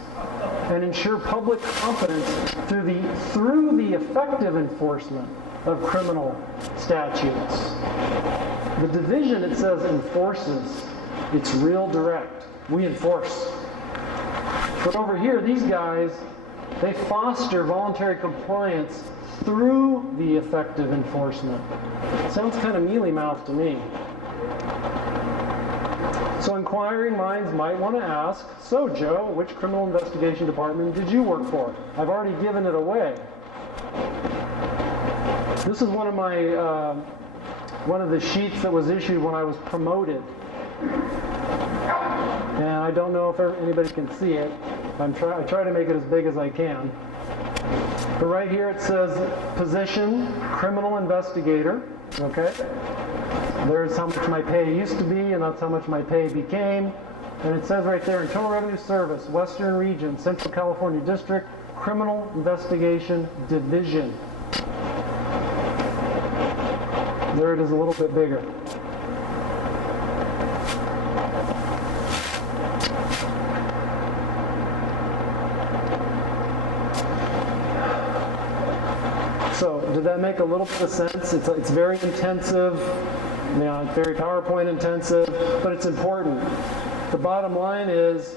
and ensure public confidence through the effective enforcement of criminal statutes. The division, it says, enforces. It's real direct. We enforce. But over here, these guys, they foster voluntary compliance through the effective enforcement. Sounds kind of mealy-mouthed to me. So inquiring minds might want to ask, so Joe, which criminal investigation department did you work for? I've already given it away. This is one of my one of the sheets that was issued when I was promoted. And I don't know if anybody can see it. I try to make it as big as I can. But right here it says position, criminal investigator, okay? There's how much my pay used to be, and that's how much my pay became. And it says right there, Internal Revenue Service, Western Region, Central California District, Criminal Investigation Division. There it is a little bit bigger. So, did that make a little bit of sense? It's very intensive, it's very PowerPoint intensive, but it's important. The bottom line is,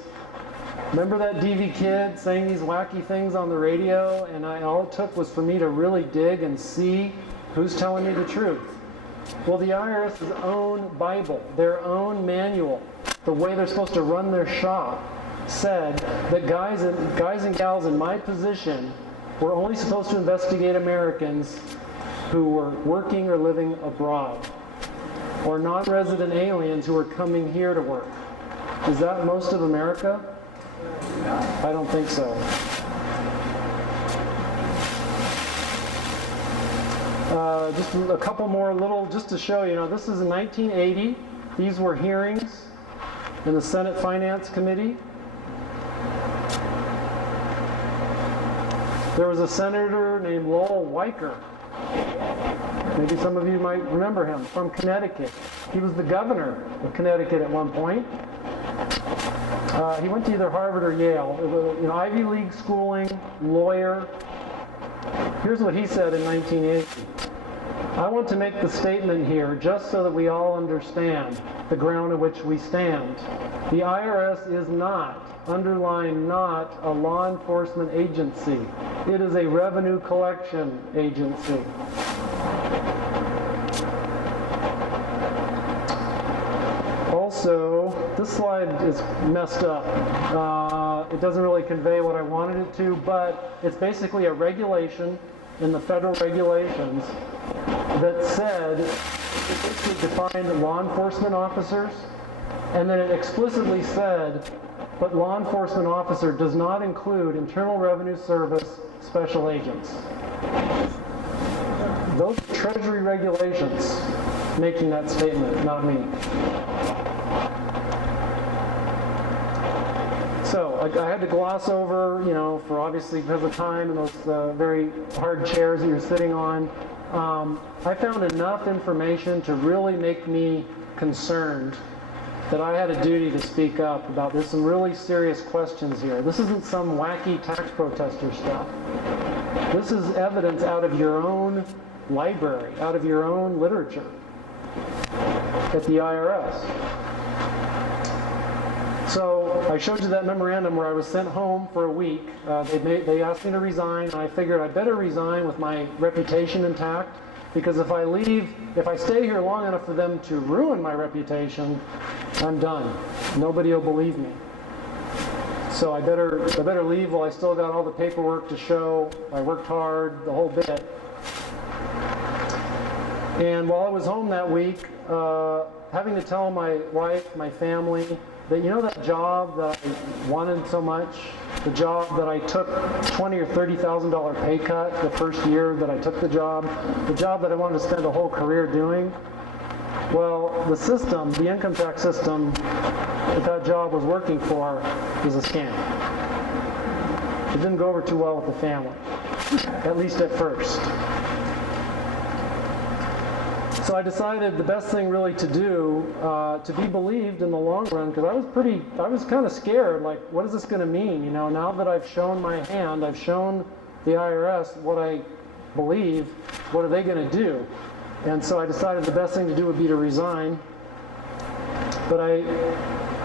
remember that DV kid saying these wacky things on the radio, and all it took was for me to really dig and see who's telling me the truth. Well, the IRS's own Bible, their own manual, the way they're supposed to run their shop, said that guys and gals in my position were only supposed to investigate Americans who were working or living abroad, or non-resident aliens who were coming here to work. Is that most of America? I don't think so. Just a couple more just to show you, this is in 1980. These were hearings in the Senate Finance Committee. There was a senator named Lowell Weicker. Maybe some of you might remember him, from Connecticut. He was the governor of Connecticut at one point. He went to either Harvard or Yale. It was, Ivy League schooling, lawyer. Here's what he said in 1980. I want to make the statement here just so that we all understand the ground on which we stand. The IRS is not, underline not, a law enforcement agency. It is a revenue collection agency. Also, this slide is messed up. It doesn't really convey what I wanted it to, but it's basically a regulation in the federal regulations that said, it basically defined law enforcement officers, and then it explicitly said, but law enforcement officer does not include Internal Revenue Service special agents. Those are Treasury regulations making that statement, not me. So I had to gloss over, for obviously because of time and those very hard chairs that you're sitting on. I found enough information to really make me concerned that I had a duty to speak up about there's some really serious questions here. This isn't some wacky tax protester stuff. This is evidence out of your own library, out of your own literature at the IRS. So I showed you that memorandum where I was sent home for a week. They asked me to resign, and I figured I'd better resign with my reputation intact, because if I stay here long enough for them to ruin my reputation, I'm done. Nobody will believe me. So I better leave while I still got all the paperwork to show I worked hard, the whole bit. And while I was home that week, having to tell my wife, my family, that that job that I wanted so much, the job that I took $20,000 or $30,000 pay cut the first year that I took the job that I wanted to spend a whole career doing, well, the system, the income tax system that job was working for was a scam. It didn't go over too well with the family, at least at first. So I decided the best thing really to do, to be believed in the long run, because I was kind of scared, like, what is this going to mean? Now that I've shown my hand, I've shown the IRS what I believe, what are they going to do? And so I decided the best thing to do would be to resign. But I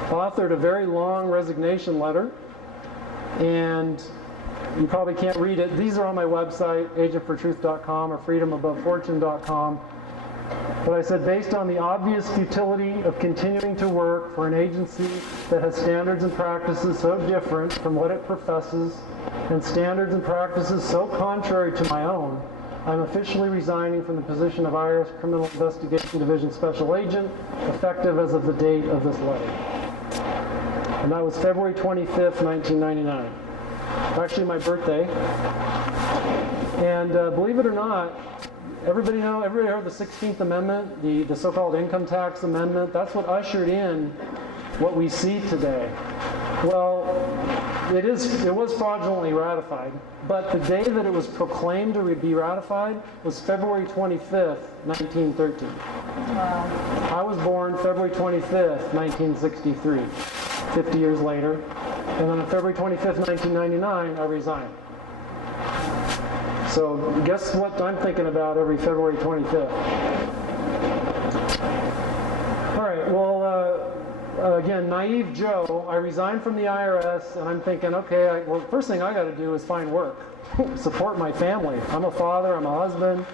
authored a very long resignation letter, and you probably can't read it. These are on my website, agentfortruth.com or freedomabovefortune.com. But I said, based on the obvious futility of continuing to work for an agency that has standards and practices so different from what it professes, and standards and practices so contrary to my own, I'm officially resigning from the position of IRS Criminal Investigation Division Special Agent, effective as of the date of this letter. And that was February 25th, 1999. Actually my birthday. And believe it or not, everybody heard the 16th Amendment, the so-called income tax amendment? That's what ushered in what we see today. Well, it was fraudulently ratified, but the day that it was proclaimed to be ratified was February 25th, 1913. Wow. I was born February 25th, 1963, 50 years later. And then on February 25th, 1999, I resigned. So guess what I'm thinking about every February 25th? All right, well, again, naive Joe, I resigned from the IRS, and I'm thinking, okay, well, first thing I got to do is find work, support my family. I'm a father, I'm a husband,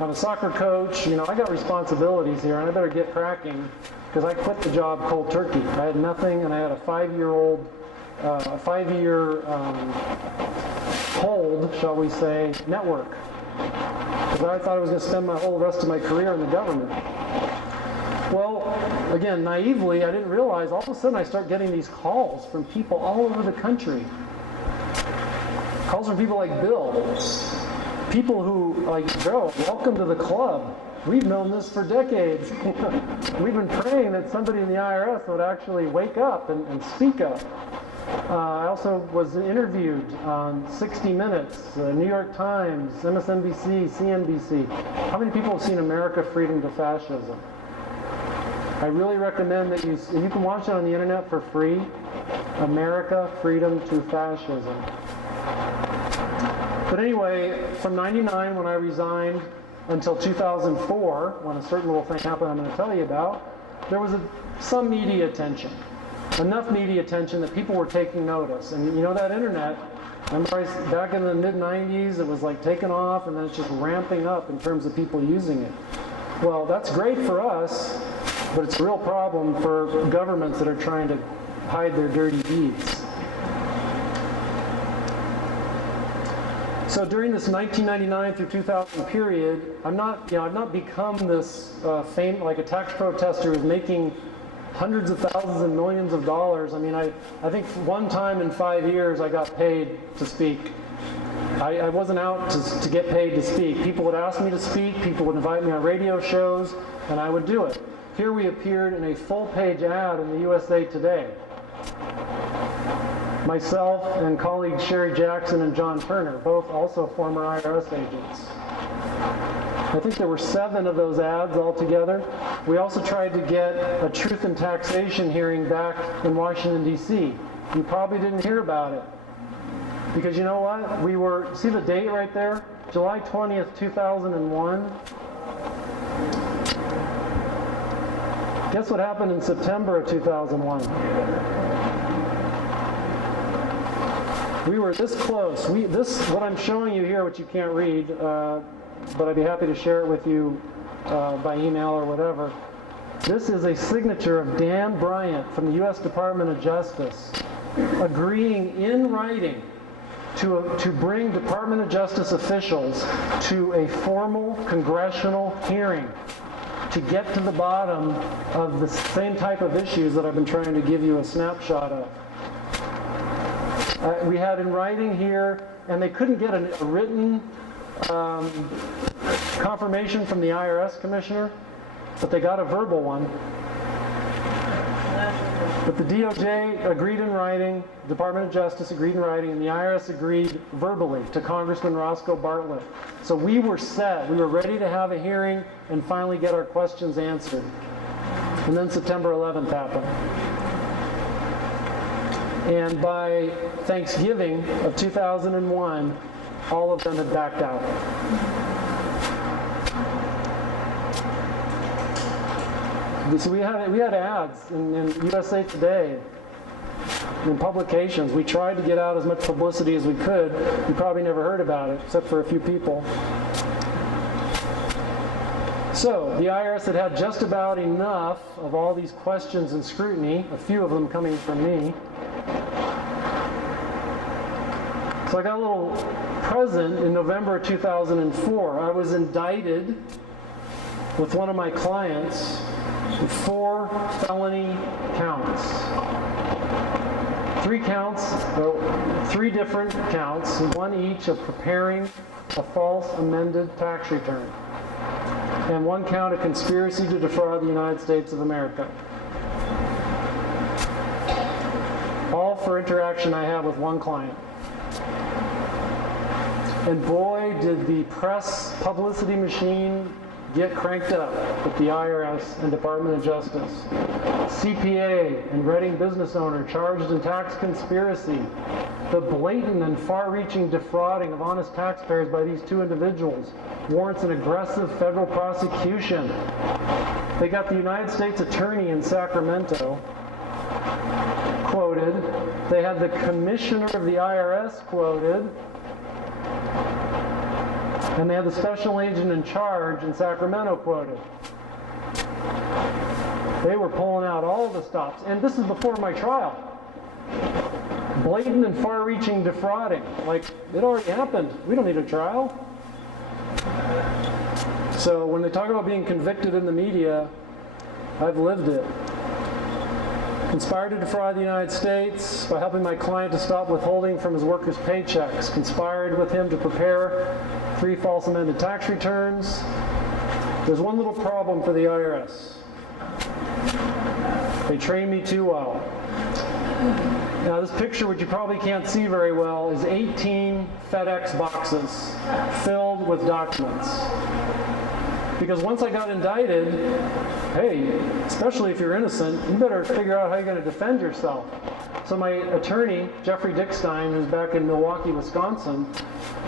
I'm a soccer coach, I got responsibilities here, and I better get cracking. because I quit the job cold turkey. I had nothing, and I had a 5-year hold, shall we say, network. Because I thought I was going to spend my whole rest of my career in the government. Well, again, naively, I didn't realize, all of a sudden I start getting these calls from people all over the country. Calls from people like Bill. People who, like, Joe, welcome to the club. We've known this for decades. We've been praying that somebody in the IRS would actually wake up and speak up. I also was interviewed on 60 Minutes, New York Times, MSNBC, CNBC. How many people have seen America Freedom to Fascism? I really recommend that you can watch it on the internet for free. America Freedom to Fascism. But anyway, from 99 when I resigned until 2004, when a certain little thing happened I'm going to tell you about, there was some media attention. Enough media attention that people were taking notice. And you know that internet, remember back in the mid-90s, it was like taking off and then it's just ramping up in terms of people using it. Well, that's great for us, but it's a real problem for governments that are trying to hide their dirty deeds. So during this 1999 through 2000 period, I've not become this like a tax protester who's making hundreds of thousands and millions of dollars. I mean, I think one time in 5 years I got paid to speak. I wasn't out to get paid to speak. People would ask me to speak, people would invite me on radio shows, and I would do it. Here we appeared in a full-page ad in the USA Today. Myself and colleagues Sherry Jackson and John Turner, both also former IRS agents. I think there were 7 of those ads altogether. We also tried to get a truth in taxation hearing back in Washington, D.C. You probably didn't hear about it. Because you know what? See the date right there? July 20th, 2001. Guess what happened in September of 2001? We were this close. What I'm showing you here, which you can't read, but I'd be happy to share it with you by email or whatever. This is a signature of Dan Bryant from the U.S. Department of Justice agreeing in writing to bring Department of Justice officials to a formal congressional hearing to get to the bottom of the same type of issues that I've been trying to give you a snapshot of. We had in writing here, and they couldn't get a written confirmation from the IRS Commissioner, but they got a verbal one. But the DOJ agreed in writing, Department of Justice agreed in writing, and the IRS agreed verbally to Congressman Roscoe Bartlett. So we were set. We were ready to have a hearing and finally get our questions answered. And then September 11th happened. And by Thanksgiving of 2001, all of them had backed out. So we had ads in USA Today, in publications. We tried to get out as much publicity as we could. You probably never heard about it, except for a few people. So the IRS had just about enough of all these questions and scrutiny, a few of them coming from me. So I got a little present in November 2004. I was indicted with one of my clients with 4 felony counts. 3 different counts, one each of preparing a false amended tax return, and 1 count of conspiracy to defraud the United States of America. All for interaction I had with one client. And boy, did the press publicity machine get cranked up with the IRS and Department of Justice. CPA and Reading business owner charged in tax conspiracy. The blatant and far-reaching defrauding of honest taxpayers by these 2 individuals warrants an aggressive federal prosecution. They got the United States Attorney in Sacramento quoted. They had the Commissioner of the IRS quoted. And they had the special agent in charge in Sacramento quoted. They were pulling out all the stops. And this is before my trial. Blatant and far-reaching defrauding. Like, it already happened. We don't need a trial. So when they talk about being convicted in the media, I've lived it. Conspired to defraud the United States by helping my client to stop withholding from his workers' paychecks. Conspired with him to prepare 3 false amended tax returns. There's one little problem for the IRS. They trained me too well. Now this picture, which you probably can't see very well, is 18 FedEx boxes filled with documents. Because once I got indicted, hey, especially if you're innocent, you better figure out how you're going to defend yourself. So my attorney, Jeffrey Dickstein, who's back in Milwaukee, Wisconsin,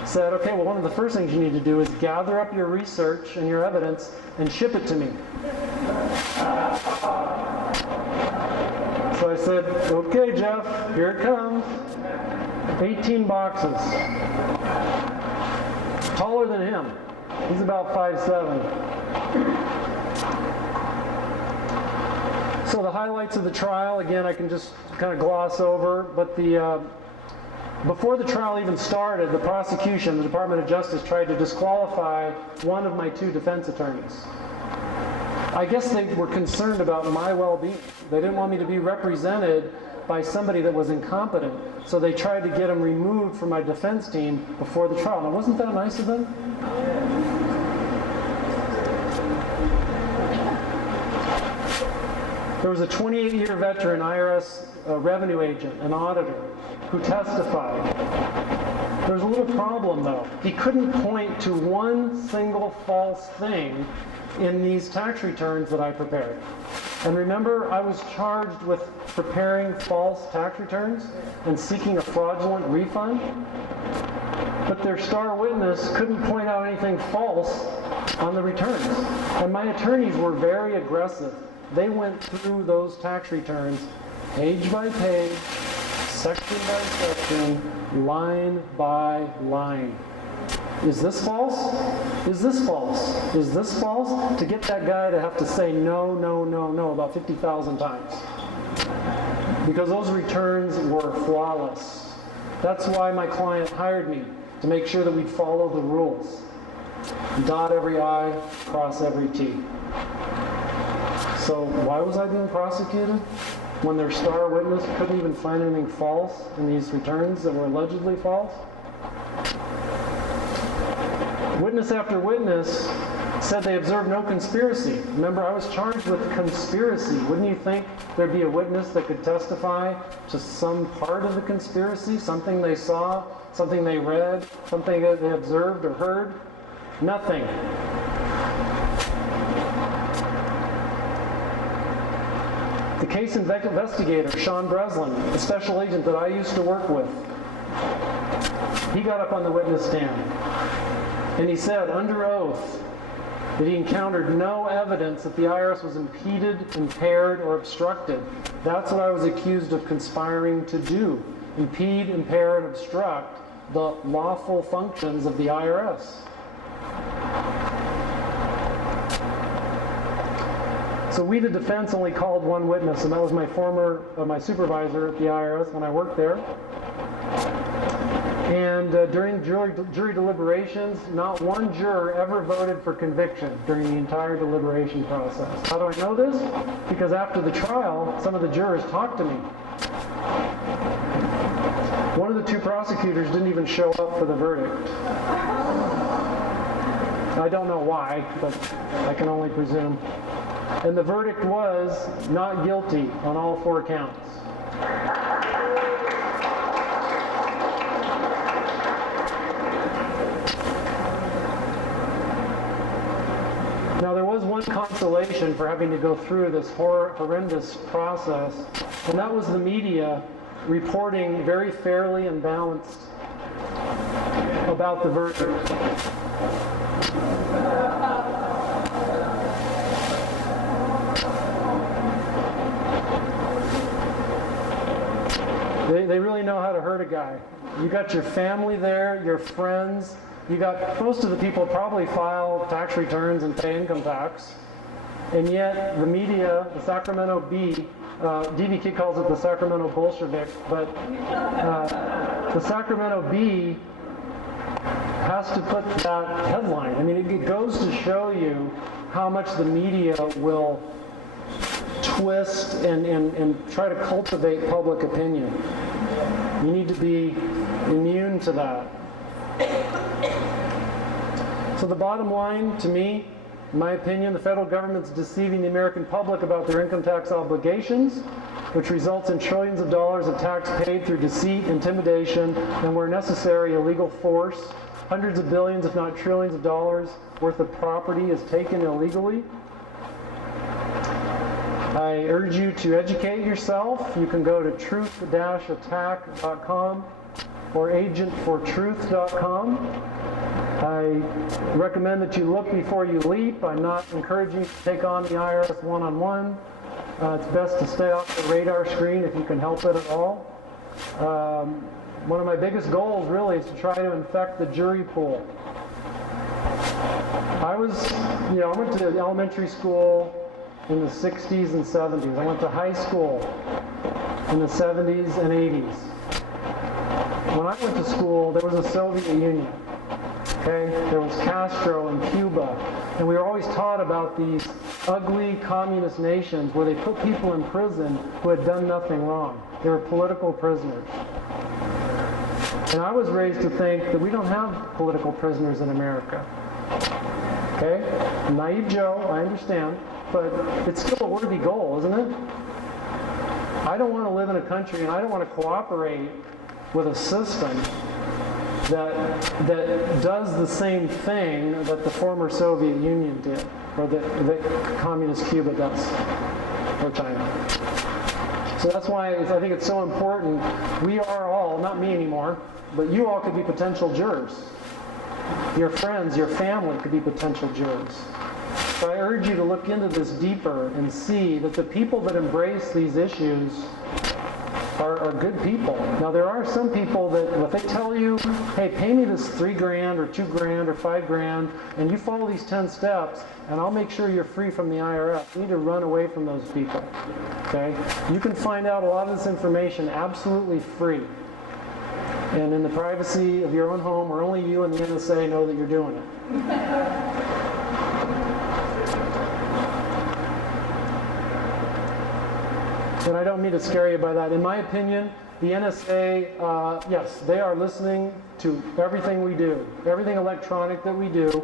said, okay, well, one of the first things you need to do is gather up your research and your evidence and ship it to me. So I said, okay, Jeff, here it comes. 18 boxes. Taller than him. He's about 5'7". So the highlights of the trial, again, I can just kind of gloss over, but before the trial even started, the prosecution, the Department of Justice, tried to disqualify one of my 2 defense attorneys. I guess they were concerned about my well-being. They didn't want me to be represented by somebody that was incompetent, so they tried to get him removed from my defense team before the trial. Now, wasn't that nice of them? There was a 28-year veteran IRS revenue agent, an auditor, who testified. There was a little problem, though. He couldn't point to one single false thing in these tax returns that I prepared. And remember, I was charged with preparing false tax returns and seeking a fraudulent refund? But their star witness couldn't point out anything false on the returns. And my attorneys were very aggressive. They went through those tax returns page by page, section by section, line by line. Is this false? Is this false? Is this false? To get that guy to have to say no, no, no, no about 50,000 times. Because those returns were flawless. That's why my client hired me, to make sure that we'd follow the rules. Dot every I, cross every T. So why was I being prosecuted when their star witness couldn't even find anything false in these returns that were allegedly false? Witness after witness said they observed no conspiracy. Remember, I was charged with conspiracy. Wouldn't you think there'd be a witness that could testify to some part of the conspiracy, something they saw, something they read, something that they observed or heard? Nothing. The case investigator, Sean Breslin, a special agent that I used to work with, he got up on the witness stand and he said under oath that he encountered no evidence that the IRS was impeded, impaired, or obstructed. That's what I was accused of conspiring to do: impede, impair, and obstruct the lawful functions of the IRS. So we, the defense, only called one witness, and that was my supervisor at the IRS when I worked there. And during jury deliberations, not one juror ever voted for conviction during the entire deliberation process. How do I know this? Because after the trial, some of the jurors talked to me. One of the 2 prosecutors didn't even show up for the verdict. I don't know why, but I can only presume. And the verdict was not guilty on all 4 counts. Now, there was one consolation for having to go through this horrendous process, and that was the media reporting very fairly and balanced about the verdict. They really know how to hurt a guy. You got your family there, your friends. You got most of the people probably file tax returns and pay income tax. And yet the media, the Sacramento Bee, DVK calls it the Sacramento Bolshevik, but the Sacramento Bee has to put that headline. I mean, it goes to show you how much the media will twist and try to cultivate public opinion. You need to be immune to that. So the bottom line, to me, in my opinion, the federal government's deceiving the American public about their income tax obligations, which results in trillions of dollars of tax paid through deceit, intimidation, and where necessary, illegal force. Hundreds of billions, if not trillions of dollars worth of property is taken illegally. I urge you to educate yourself. You can go to truth-attack.com or agentfortruth.com. I recommend that you look before you leap. I'm not encouraging you to take on the IRS one-on-one. It's best to stay off the radar screen if you can help it at all. One of my biggest goals really is to try to infect the jury pool. I went to elementary school in the 60s and 70s. I went to high school in the 70s and 80s. When I went to school, there was a Soviet Union. Okay? There was Castro in Cuba. And we were always taught about these ugly communist nations where they put people in prison who had done nothing wrong. They were political prisoners. And I was raised to think that we don't have political prisoners in America. Okay? Naive Joe, I understand, but it's still a worthy goal, isn't it? I don't want to live in a country and I don't want to cooperate with a system that does the same thing that the former Soviet Union did, or that communist Cuba does, or China. So that's why I think it's so important. We are all, not me anymore, but you all could be potential jurors. Your friends, your family could be potential jurors. So I urge you to look into this deeper and see that the people that embrace these issues are good people. Now there are some people that if they tell you, hey, pay me this $3,000 or $2,000 or $5,000, and you follow these 10 steps, and I'll make sure you're free from the IRS. You need to run away from those people. Okay? You can find out a lot of this information absolutely free. And in the privacy of your own home, where only you and the NSA know that you're doing it. And I don't mean to scare you by that. In my opinion, the NSA, yes, they are listening to everything we do, everything electronic that we do,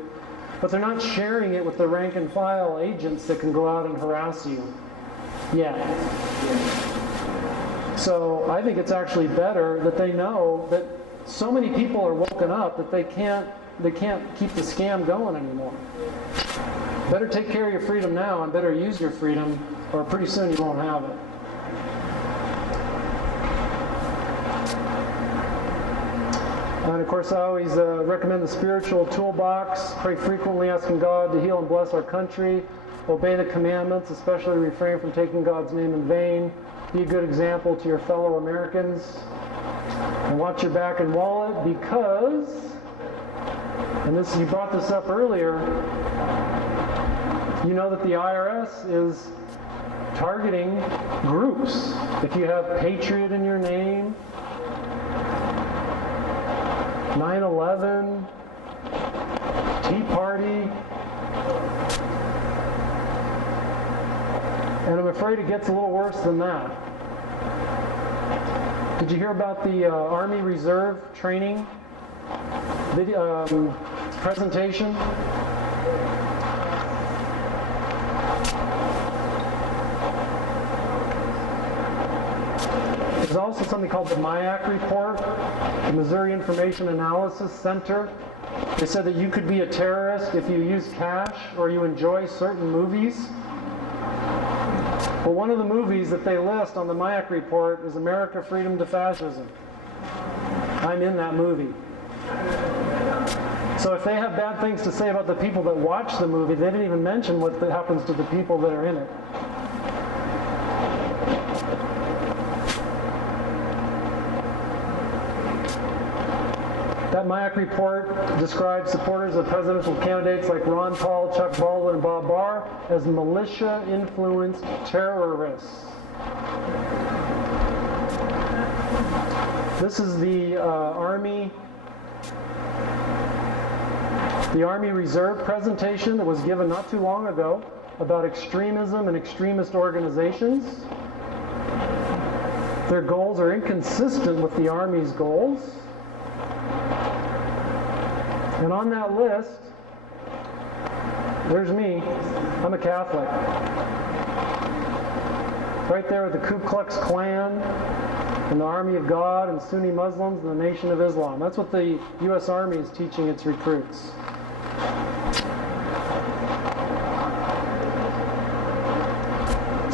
but they're not sharing it with the rank and file agents that can go out and harass you yet. So I think it's actually better that they know that so many people are woken up that they can't keep the scam going anymore. Better take care of your freedom now and better use your freedom, or pretty soon you won't have it. And of course, I always recommend the spiritual toolbox. Pray frequently, asking God to heal and bless our country. Obey the commandments, especially refrain from taking God's name in vain. Be a good example to your fellow Americans. And watch your back and wallet, because, and this, you brought this up earlier, you know that the IRS is targeting groups. If you have Patriot in your name, 9/11, Tea Party, and I'm afraid it gets a little worse than that. Did you hear about the Army Reserve training video, presentation? There's also something called the MIAC report, the Missouri Information Analysis Center. They said that you could be a terrorist if you use cash or you enjoy certain movies. Well, one of the movies that they list on the MIAC report is America, Freedom to Fascism. I'm in that movie. So if they have bad things to say about the people that watch the movie, they didn't even mention what happens to the people that are in it. That MIAC report describes supporters of presidential candidates like Ron Paul, Chuck Baldwin, and Bob Barr as militia-influenced terrorists. This is the Army Reserve presentation that was given not too long ago about extremism and extremist organizations. Their goals are inconsistent with the Army's goals. And on that list, there's me. I'm a Catholic. Right there with the Ku Klux Klan and the Army of God and Sunni Muslims and the Nation of Islam. That's what the U.S. Army is teaching its recruits.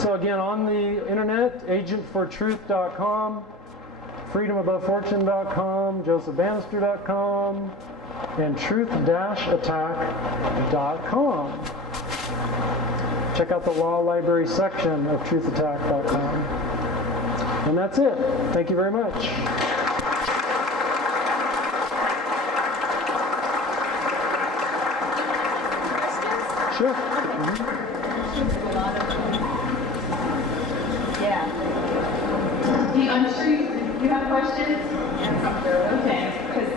So again, on the internet, agentfortruth.com, freedomabovefortune.com, josephbannister.com, and truth-attack.com. Check out the law library section of truthattack.com. And that's it. Thank you very much. Sure. Yeah. I'm sure you have questions? Okay. Because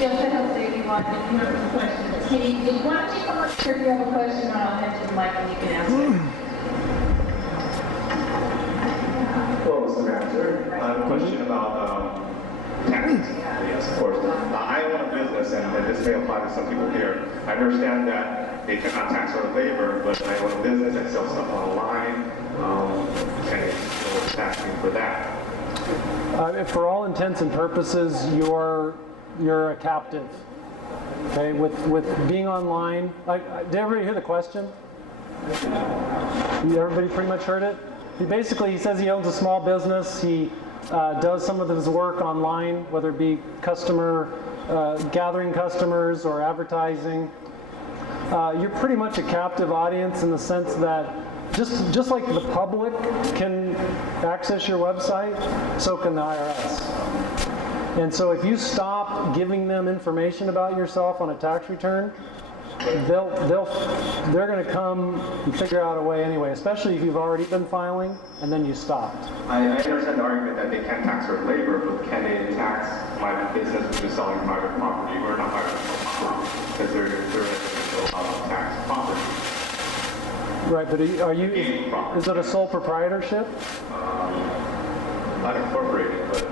Joseph has said you want to have some questions. Why don't you come up here if you have a question, and I'll head to the mic and you can ask it. Hello, Mr. Manager. I have a question about taxes. Yes, of course. I own a business, and this may apply to some people here. I understand that they cannot tax our labor, but I own a business, I sell stuff online. Can they still tax me for that? For all intents and purposes, you're a captive. Okay, with being online. Did everybody hear the question? Everybody pretty much heard it? He says he owns a small business. He does some of his work online, whether it be gathering customers or advertising. You're pretty much a captive audience in the sense that just like the public can access your website, so can the IRS. And so if you stop giving them information about yourself on a tax return, they're going to come and figure out a way anyway, especially if you've already been filing and then you stopped. I understand the argument that they can't tax our labor, but can they tax my business, which is selling private property, or not private property, because they're tax property. Right, but is it a sole proprietorship? Not incorporated, but...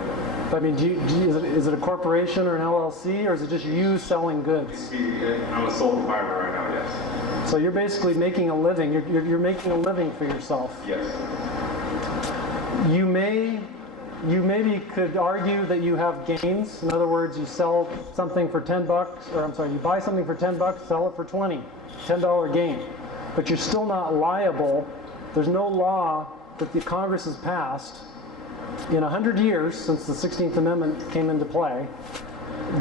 I mean, is it a corporation or an LLC, or is it just you selling goods? I'm a sole proprietor right now, yes. So you're basically making a living. You're making a living for yourself. Yes. You maybe could argue that you have gains. In other words, you sell something for $10, you buy something for $10, sell it for $20, $10 gain. But you're still not liable. There's no law that the Congress has passed in 100 years since the 16th Amendment came into play,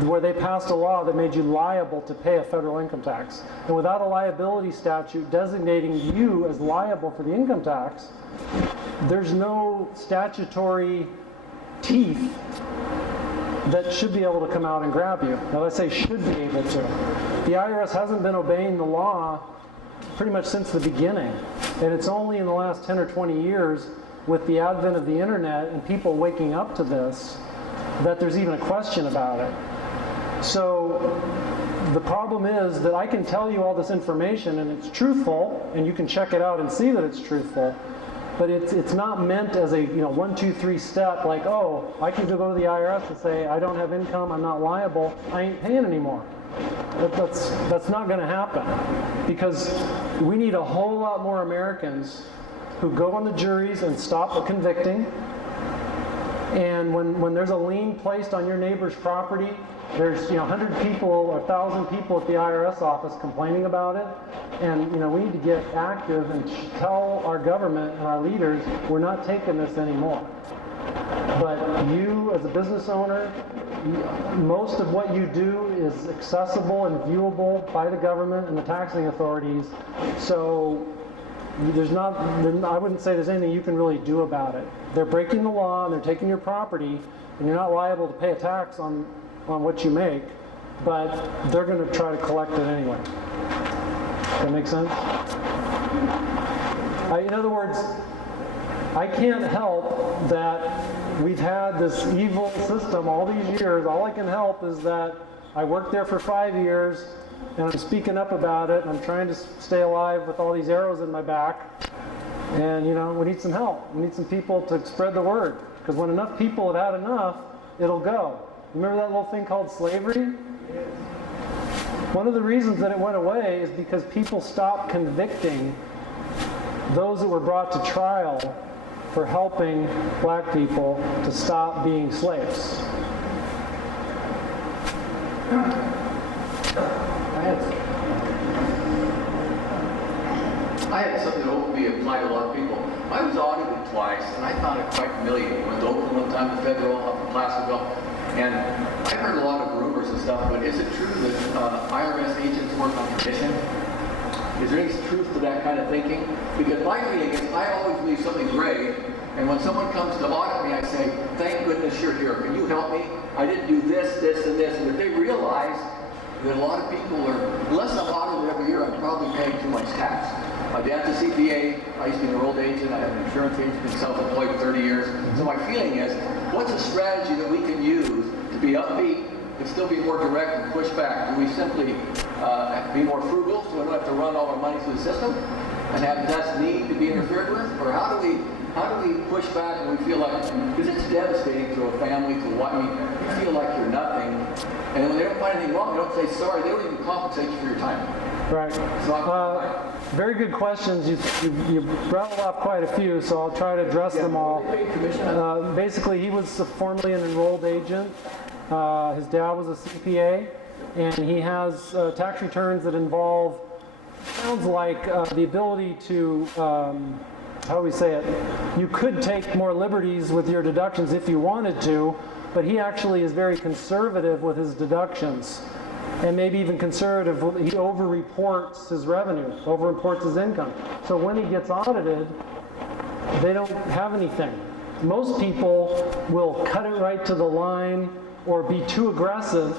where they passed a law that made you liable to pay a federal income tax. And without a liability statute designating you as liable for the income tax, there's no statutory teeth that should be able to come out and grab you. Now let's say should be able to. The IRS hasn't been obeying the law pretty much since the beginning. And it's only in the last 10 or 20 years with the advent of the internet and people waking up to this that there's even a question about it. So the problem is that I can tell you all this information and it's truthful, and you can check it out and see that it's truthful, but it's not meant as a 1, 2, 3 step, like, oh, I can go to the IRS and say I don't have income, I'm not liable, I ain't paying anymore. That's not going to happen, because we need a whole lot more Americans who go on the juries and stop convicting. And when there's a lien placed on your neighbor's property, there's 100 people or 1,000 people at the IRS office complaining about it, and we need to get active and tell our government and our leaders we're not taking this anymore. But you, as a business owner, most of what you do is accessible and viewable by the government and the taxing authorities. So I wouldn't say there's anything you can really do about it. They're breaking the law and they're taking your property, and you're not liable to pay a tax on what you make. but they're going to try to collect it anyway. That make sense? In other words, I can't help that we've had this evil system all these years. All I can help is that I worked there for 5 years, and I'm speaking up about it, and I'm trying to stay alive with all these arrows in my back. And, you know, we need some help. We need some people to spread the word. Because when enough people have had enough, it'll go. Remember that little thing called slavery? One of the reasons that it went away is because people stopped convicting those that were brought to trial for helping black people to stop being slaves. I had something that hopefully applied to a lot of people. I was audited twice, and I found it quite humiliating. Went to Oakland one time, to Federal, up in Placerville, and I heard a lot of rumors and stuff, but is it true that IRS agents work on commission? Is there any truth to that kind of thinking? Because my feeling is I always leave something gray, and when someone comes to audit me, I say, thank goodness you're here. Can you help me? I didn't do this, this, and this. And if they realize that a lot of people are, unless I'm audited every year, I'm probably paying too much tax. My dad's a CPA, I used to be an enrolled agent, I have an insurance agent, been self-employed for 30 years. So my feeling is, what's a strategy that we can use to be upbeat, but still be more direct and push back? Do we simply be more frugal so we don't have to run all our money through the system and have less need to be interfered with? Or how do we push back when we feel like, because it's devastating to a family, to what, I mean, you feel like you're nothing, and when they don't find anything wrong, they don't say sorry, they don't even compensate you for your time. Right. So very good questions. You rattled off quite a few, so I'll try to address them all. Basically, he was formerly an enrolled agent. His dad was a CPA, and he has tax returns that involve, sounds like the ability to, how do we say it? You could take more liberties with your deductions if you wanted to, but he actually is very conservative with his deductions. And maybe even conservative, he over-reports his revenue, over-reports his income. So when he gets audited, they don't have anything. Most people will cut it right to the line or be too aggressive.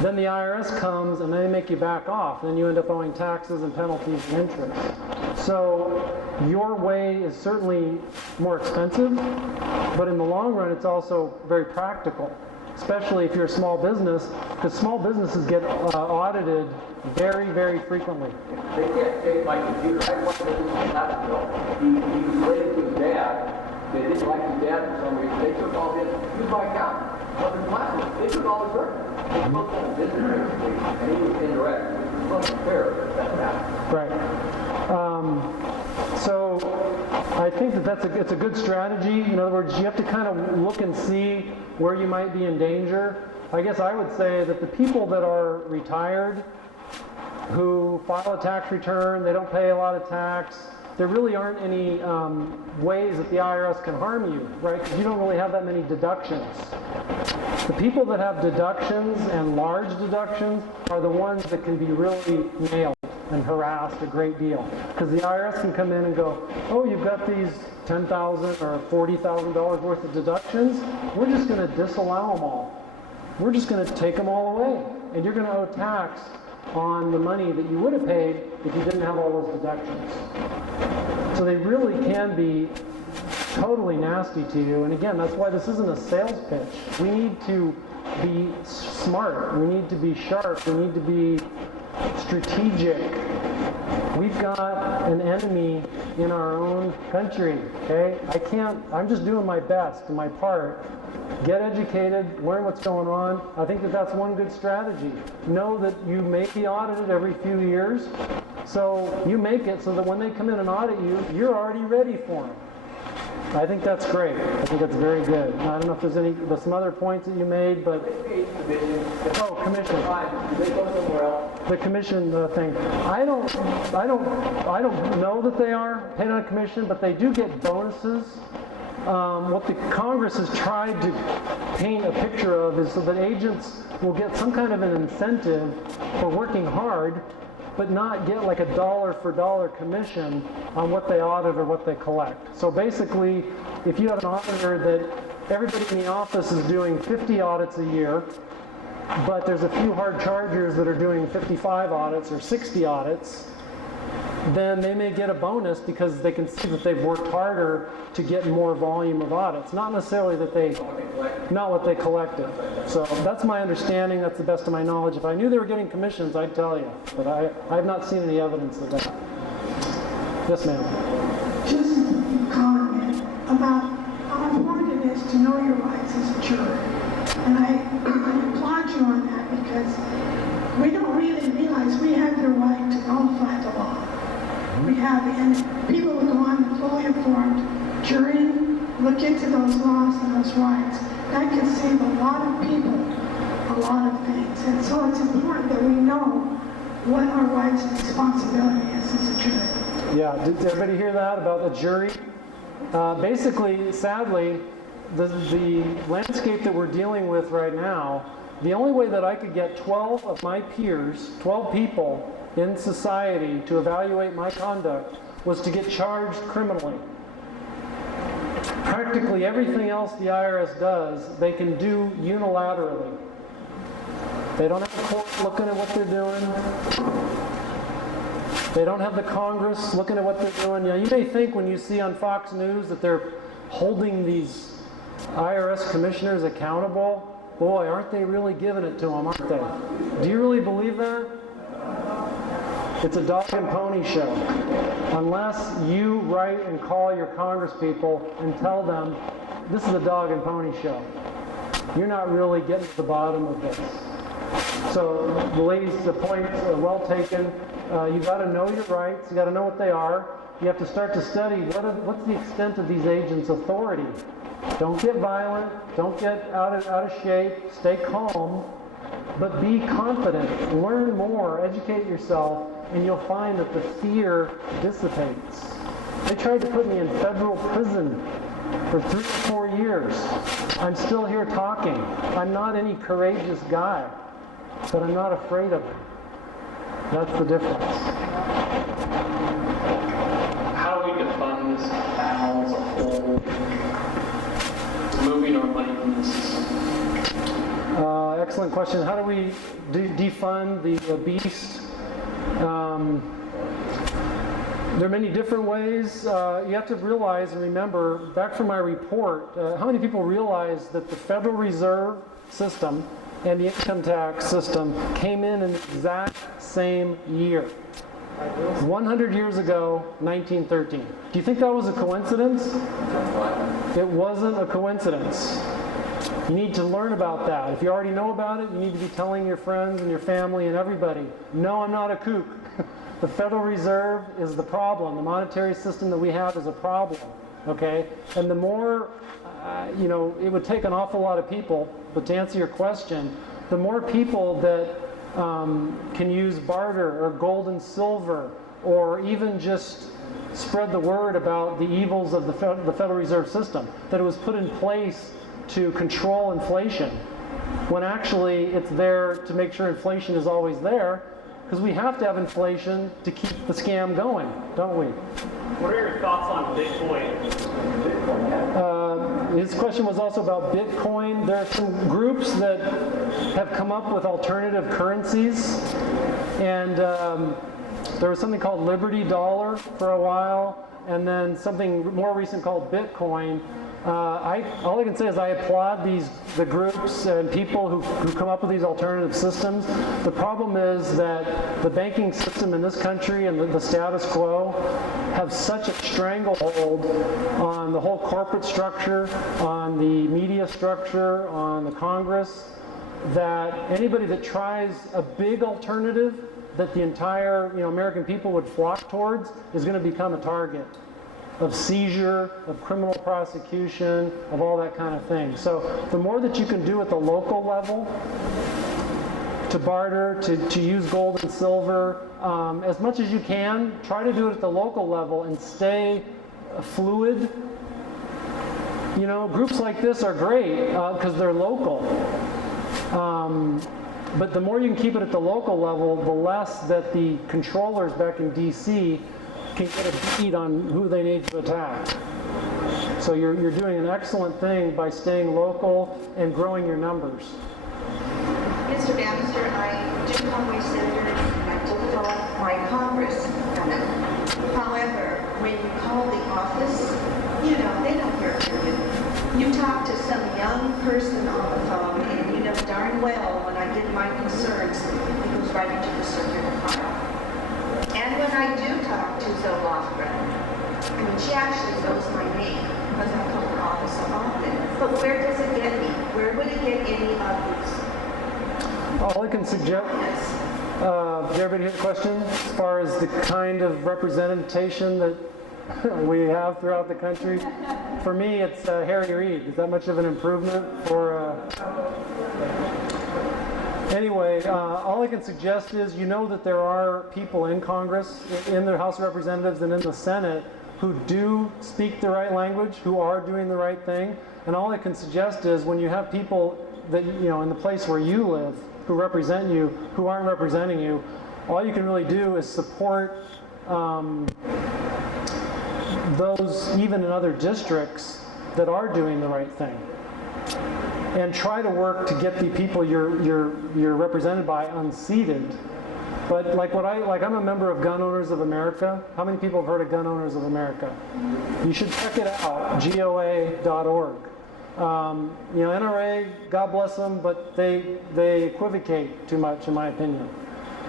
Then the IRS comes and they make you back off. Then you end up owing taxes and penalties and interest. So your way is certainly more expensive, but in the long run, it's also very practical. Especially if you're a small business, because small businesses get audited very, very frequently. they can't take my computer. I had one business in Nashville. He was related to his dad. They didn't like his dad for some reason. They took all his, he was my accountant up in Placerville. They took all his work. They both on a business basically, and he was indirect. It wasn't fair, but that's what happened. Right. So I think that it's a good strategy. In other words, you have to kind of look and see where you might be in danger. I guess I would say that the people that are retired, who file a tax return, they don't pay a lot of tax, there really aren't any ways that the IRS can harm you, right? Because you don't really have that many deductions. The people that have deductions and large deductions are the ones that can be really nailed and harassed a great deal. Because the IRS can come in and go, oh, you've got these $10,000 or $40,000 worth of deductions. We're just going to disallow them all. We're just going to take them all away. And you're going to owe tax on the money that you would have paid if you didn't have all those deductions. So they really can be totally nasty to you. And again, that's why this isn't a sales pitch. We need to be smart. We need to be sharp. We need to be strategic. We've got an enemy in our own country, okay? I'm just doing my best and my part. Get educated, learn what's going on. I think that that's one good strategy. Know that you may be audited every few years, so you make it so that when they come in and audit you, you're already ready for them. I think that's great. I think that's very good. I don't know if there's some other points that you made, but oh, commission. They go somewhere else. The commission thing. I don't know that they are paid on a commission, but they do get bonuses. What the Congress has tried to paint a picture of is so that agents will get some kind of an incentive for working hard, but not get like a dollar for dollar commission on what they audit or what they collect. So basically, if you have an auditor that everybody in the office is doing 50 audits a year, but there's a few hard chargers that are doing 55 audits or 60 audits, then they may get a bonus because they can see that they've worked harder to get more volume of audits. Not necessarily that not what they collected. So that's my understanding, that's the best of my knowledge. If I knew they were getting commissions, I'd tell you. But I've not seen any evidence of that. Yes, ma'am. Just a comment about how important it is to know your rights as a juror. And I applaud you on that because we don't really realize we have the right to nullify the law. We have, and people who go on the fully informed jury, look into those laws and those rights. That can save a lot of people a lot of things. And so it's important that we know what our rights and responsibility is as a jury. Yeah, did everybody hear that about the jury? Basically, sadly, the landscape that we're dealing with right now, the only way that I could get 12 of my peers, 12 people in society to evaluate my conduct was to get charged criminally. Practically everything else the IRS does, they can do unilaterally. They don't have the court looking at what they're doing. They don't have the Congress looking at what they're doing. You know, you may think when you see on Fox News that they're holding these IRS commissioners accountable. Boy, aren't they really giving it to them, aren't they? Do you really believe that? It's a dog and pony show. Unless you write and call your Congress people and tell them, this is a dog and pony show, you're not really getting to the bottom of this. So the ladies, the points are well taken. You've got to know your rights. You've got to know what they are. You have to start to study what's the extent of these agents' authority. Don't get violent. Don't get out of shape. Stay calm. But be confident. Learn more. Educate yourself. And you'll find that the fear dissipates. They tried to put me in federal prison for 3 or 4 years. I'm still here talking. I'm not any courageous guy, but I'm not afraid of it. That's the difference. How do we define this battle as a whole? Moving our money from the system. Excellent question. How do we defund the beast? There are many different ways. You have to realize and remember, back from my report, how many people realize that the Federal Reserve System and the income tax system came in the exact same year. 100 years ago, 1913. Do you think that was a coincidence? It wasn't a coincidence. You need to learn about that. If you already know about it, you need to be telling your friends and your family and everybody, no, I'm not a kook. The Federal Reserve is the problem. The monetary system that we have is a problem, okay? And the more, it would take an awful lot of people, but to answer your question, the more people that can use barter or gold and silver, or even just spread the word about the evils of the Federal Reserve System, that it was put in place to control inflation, when actually it's there to make sure inflation is always there, because we have to have inflation to keep the scam going, don't we? What are your thoughts on Bitcoin? His question was also about Bitcoin. There are some groups that have come up with alternative currencies, and there was something called Liberty Dollar for a while, and then something more recent called Bitcoin. All I can say is I applaud the groups and people who come up with these alternative systems. The problem is that the banking system in this country and the status quo have such a stranglehold on the whole corporate structure, on the media structure, on the Congress, that anybody that tries a big alternative that the entire American people would flock towards is going to become a target of seizure, of criminal prosecution, of all that kind of thing. So the more that you can do at the local level to barter, to use gold and silver, as much as you can, try to do it at the local level and stay fluid. Groups like this are great because they're local. But the more you can keep it at the local level, the less that the controllers back in DC can get a beat on who they need to attack. So you're doing an excellent thing by staying local and growing your numbers. It's Mr. Bannister, I do have my senators and I do fill out my Congress. However, when you call the office, you know, they don't hear from you. You talk to some young person on the phone and you know darn well when I give my concerns, it goes right into the circular file. And when I do talk to Zoe Lofgren, I mean, she actually knows my name because I come to her office so often. But where does it get me? Where would it get any of these? All I can suggest, did everybody hear the question? As far as the kind of representation that we have throughout the country? For me, it's Harry Reid. Is that much of an improvement for... Anyway, all I can suggest is you know that there are people in Congress, in the House of Representatives and in the Senate who do speak the right language, who are doing the right thing. And all I can suggest is when you have people that, you know, in the place where you live, who represent you, who aren't representing you, all you can really do is support those, even in other districts, that are doing the right thing. And try to work to get the people you're represented by unseated. But I'm a member of Gun Owners of America. How many people have heard of Gun Owners of America? You should check it out, GOA.org. You know, NRA, God bless them, but they equivocate too much, in my opinion.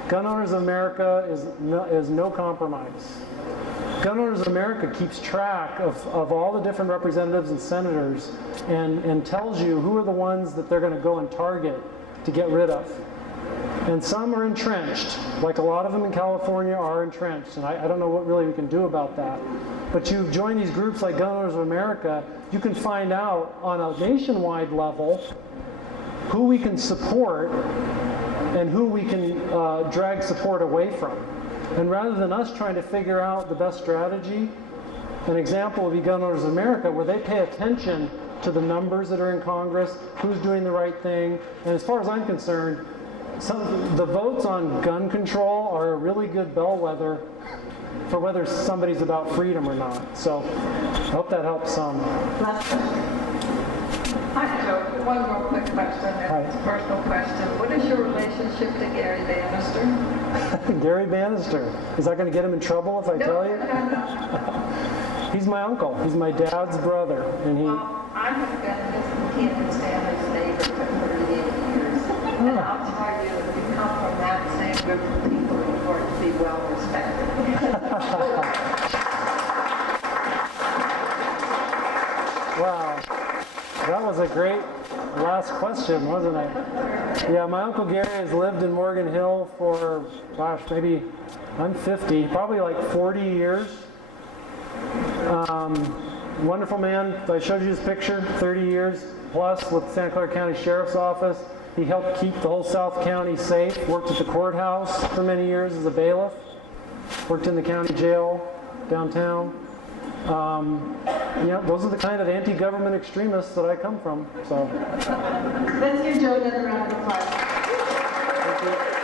Gun Owners of America is no compromise. Gun Owners of America keeps track of all the different representatives and senators and tells you who are the ones that they're going to go and target to get rid of. And some are entrenched, like a lot of them in California are entrenched, and I don't know what really we can do about that. But you join these groups like Gun Owners of America, you can find out on a nationwide level who we can support and who we can drag support away from. And rather than us trying to figure out the best strategy, an example would be Gun Owners of America, where they pay attention to the numbers that are in Congress, who's doing the right thing. And as far as I'm concerned, the votes on gun control are a really good bellwether for whether somebody's about freedom or not. So I hope that helps some. Last question. Hi, Joe. One more quick question. It's a personal question. What is your relationship to Gary Bannister? Gary Bannister. Is that going to get him in trouble if I tell you? No. He's my uncle. He's my dad's brother. And he... Well, I have been his kid and Stanley's neighbor for 38 years. And I'll tell you, if you come from that same group of people, you're going to be well respected. Wow. That was a great last question, wasn't it? Yeah, my Uncle Gary has lived in Morgan Hill for, gosh, maybe, I'm 50, probably like 40 years. Wonderful man. I showed you his picture, 30 years plus with Santa Clara County Sheriff's Office. He helped keep the whole South County safe, worked at the courthouse for many years as a bailiff, worked in the county jail downtown. You know, those are the kind of anti-government extremists that I come from. So, Let's give Joe another round of applause. thank you.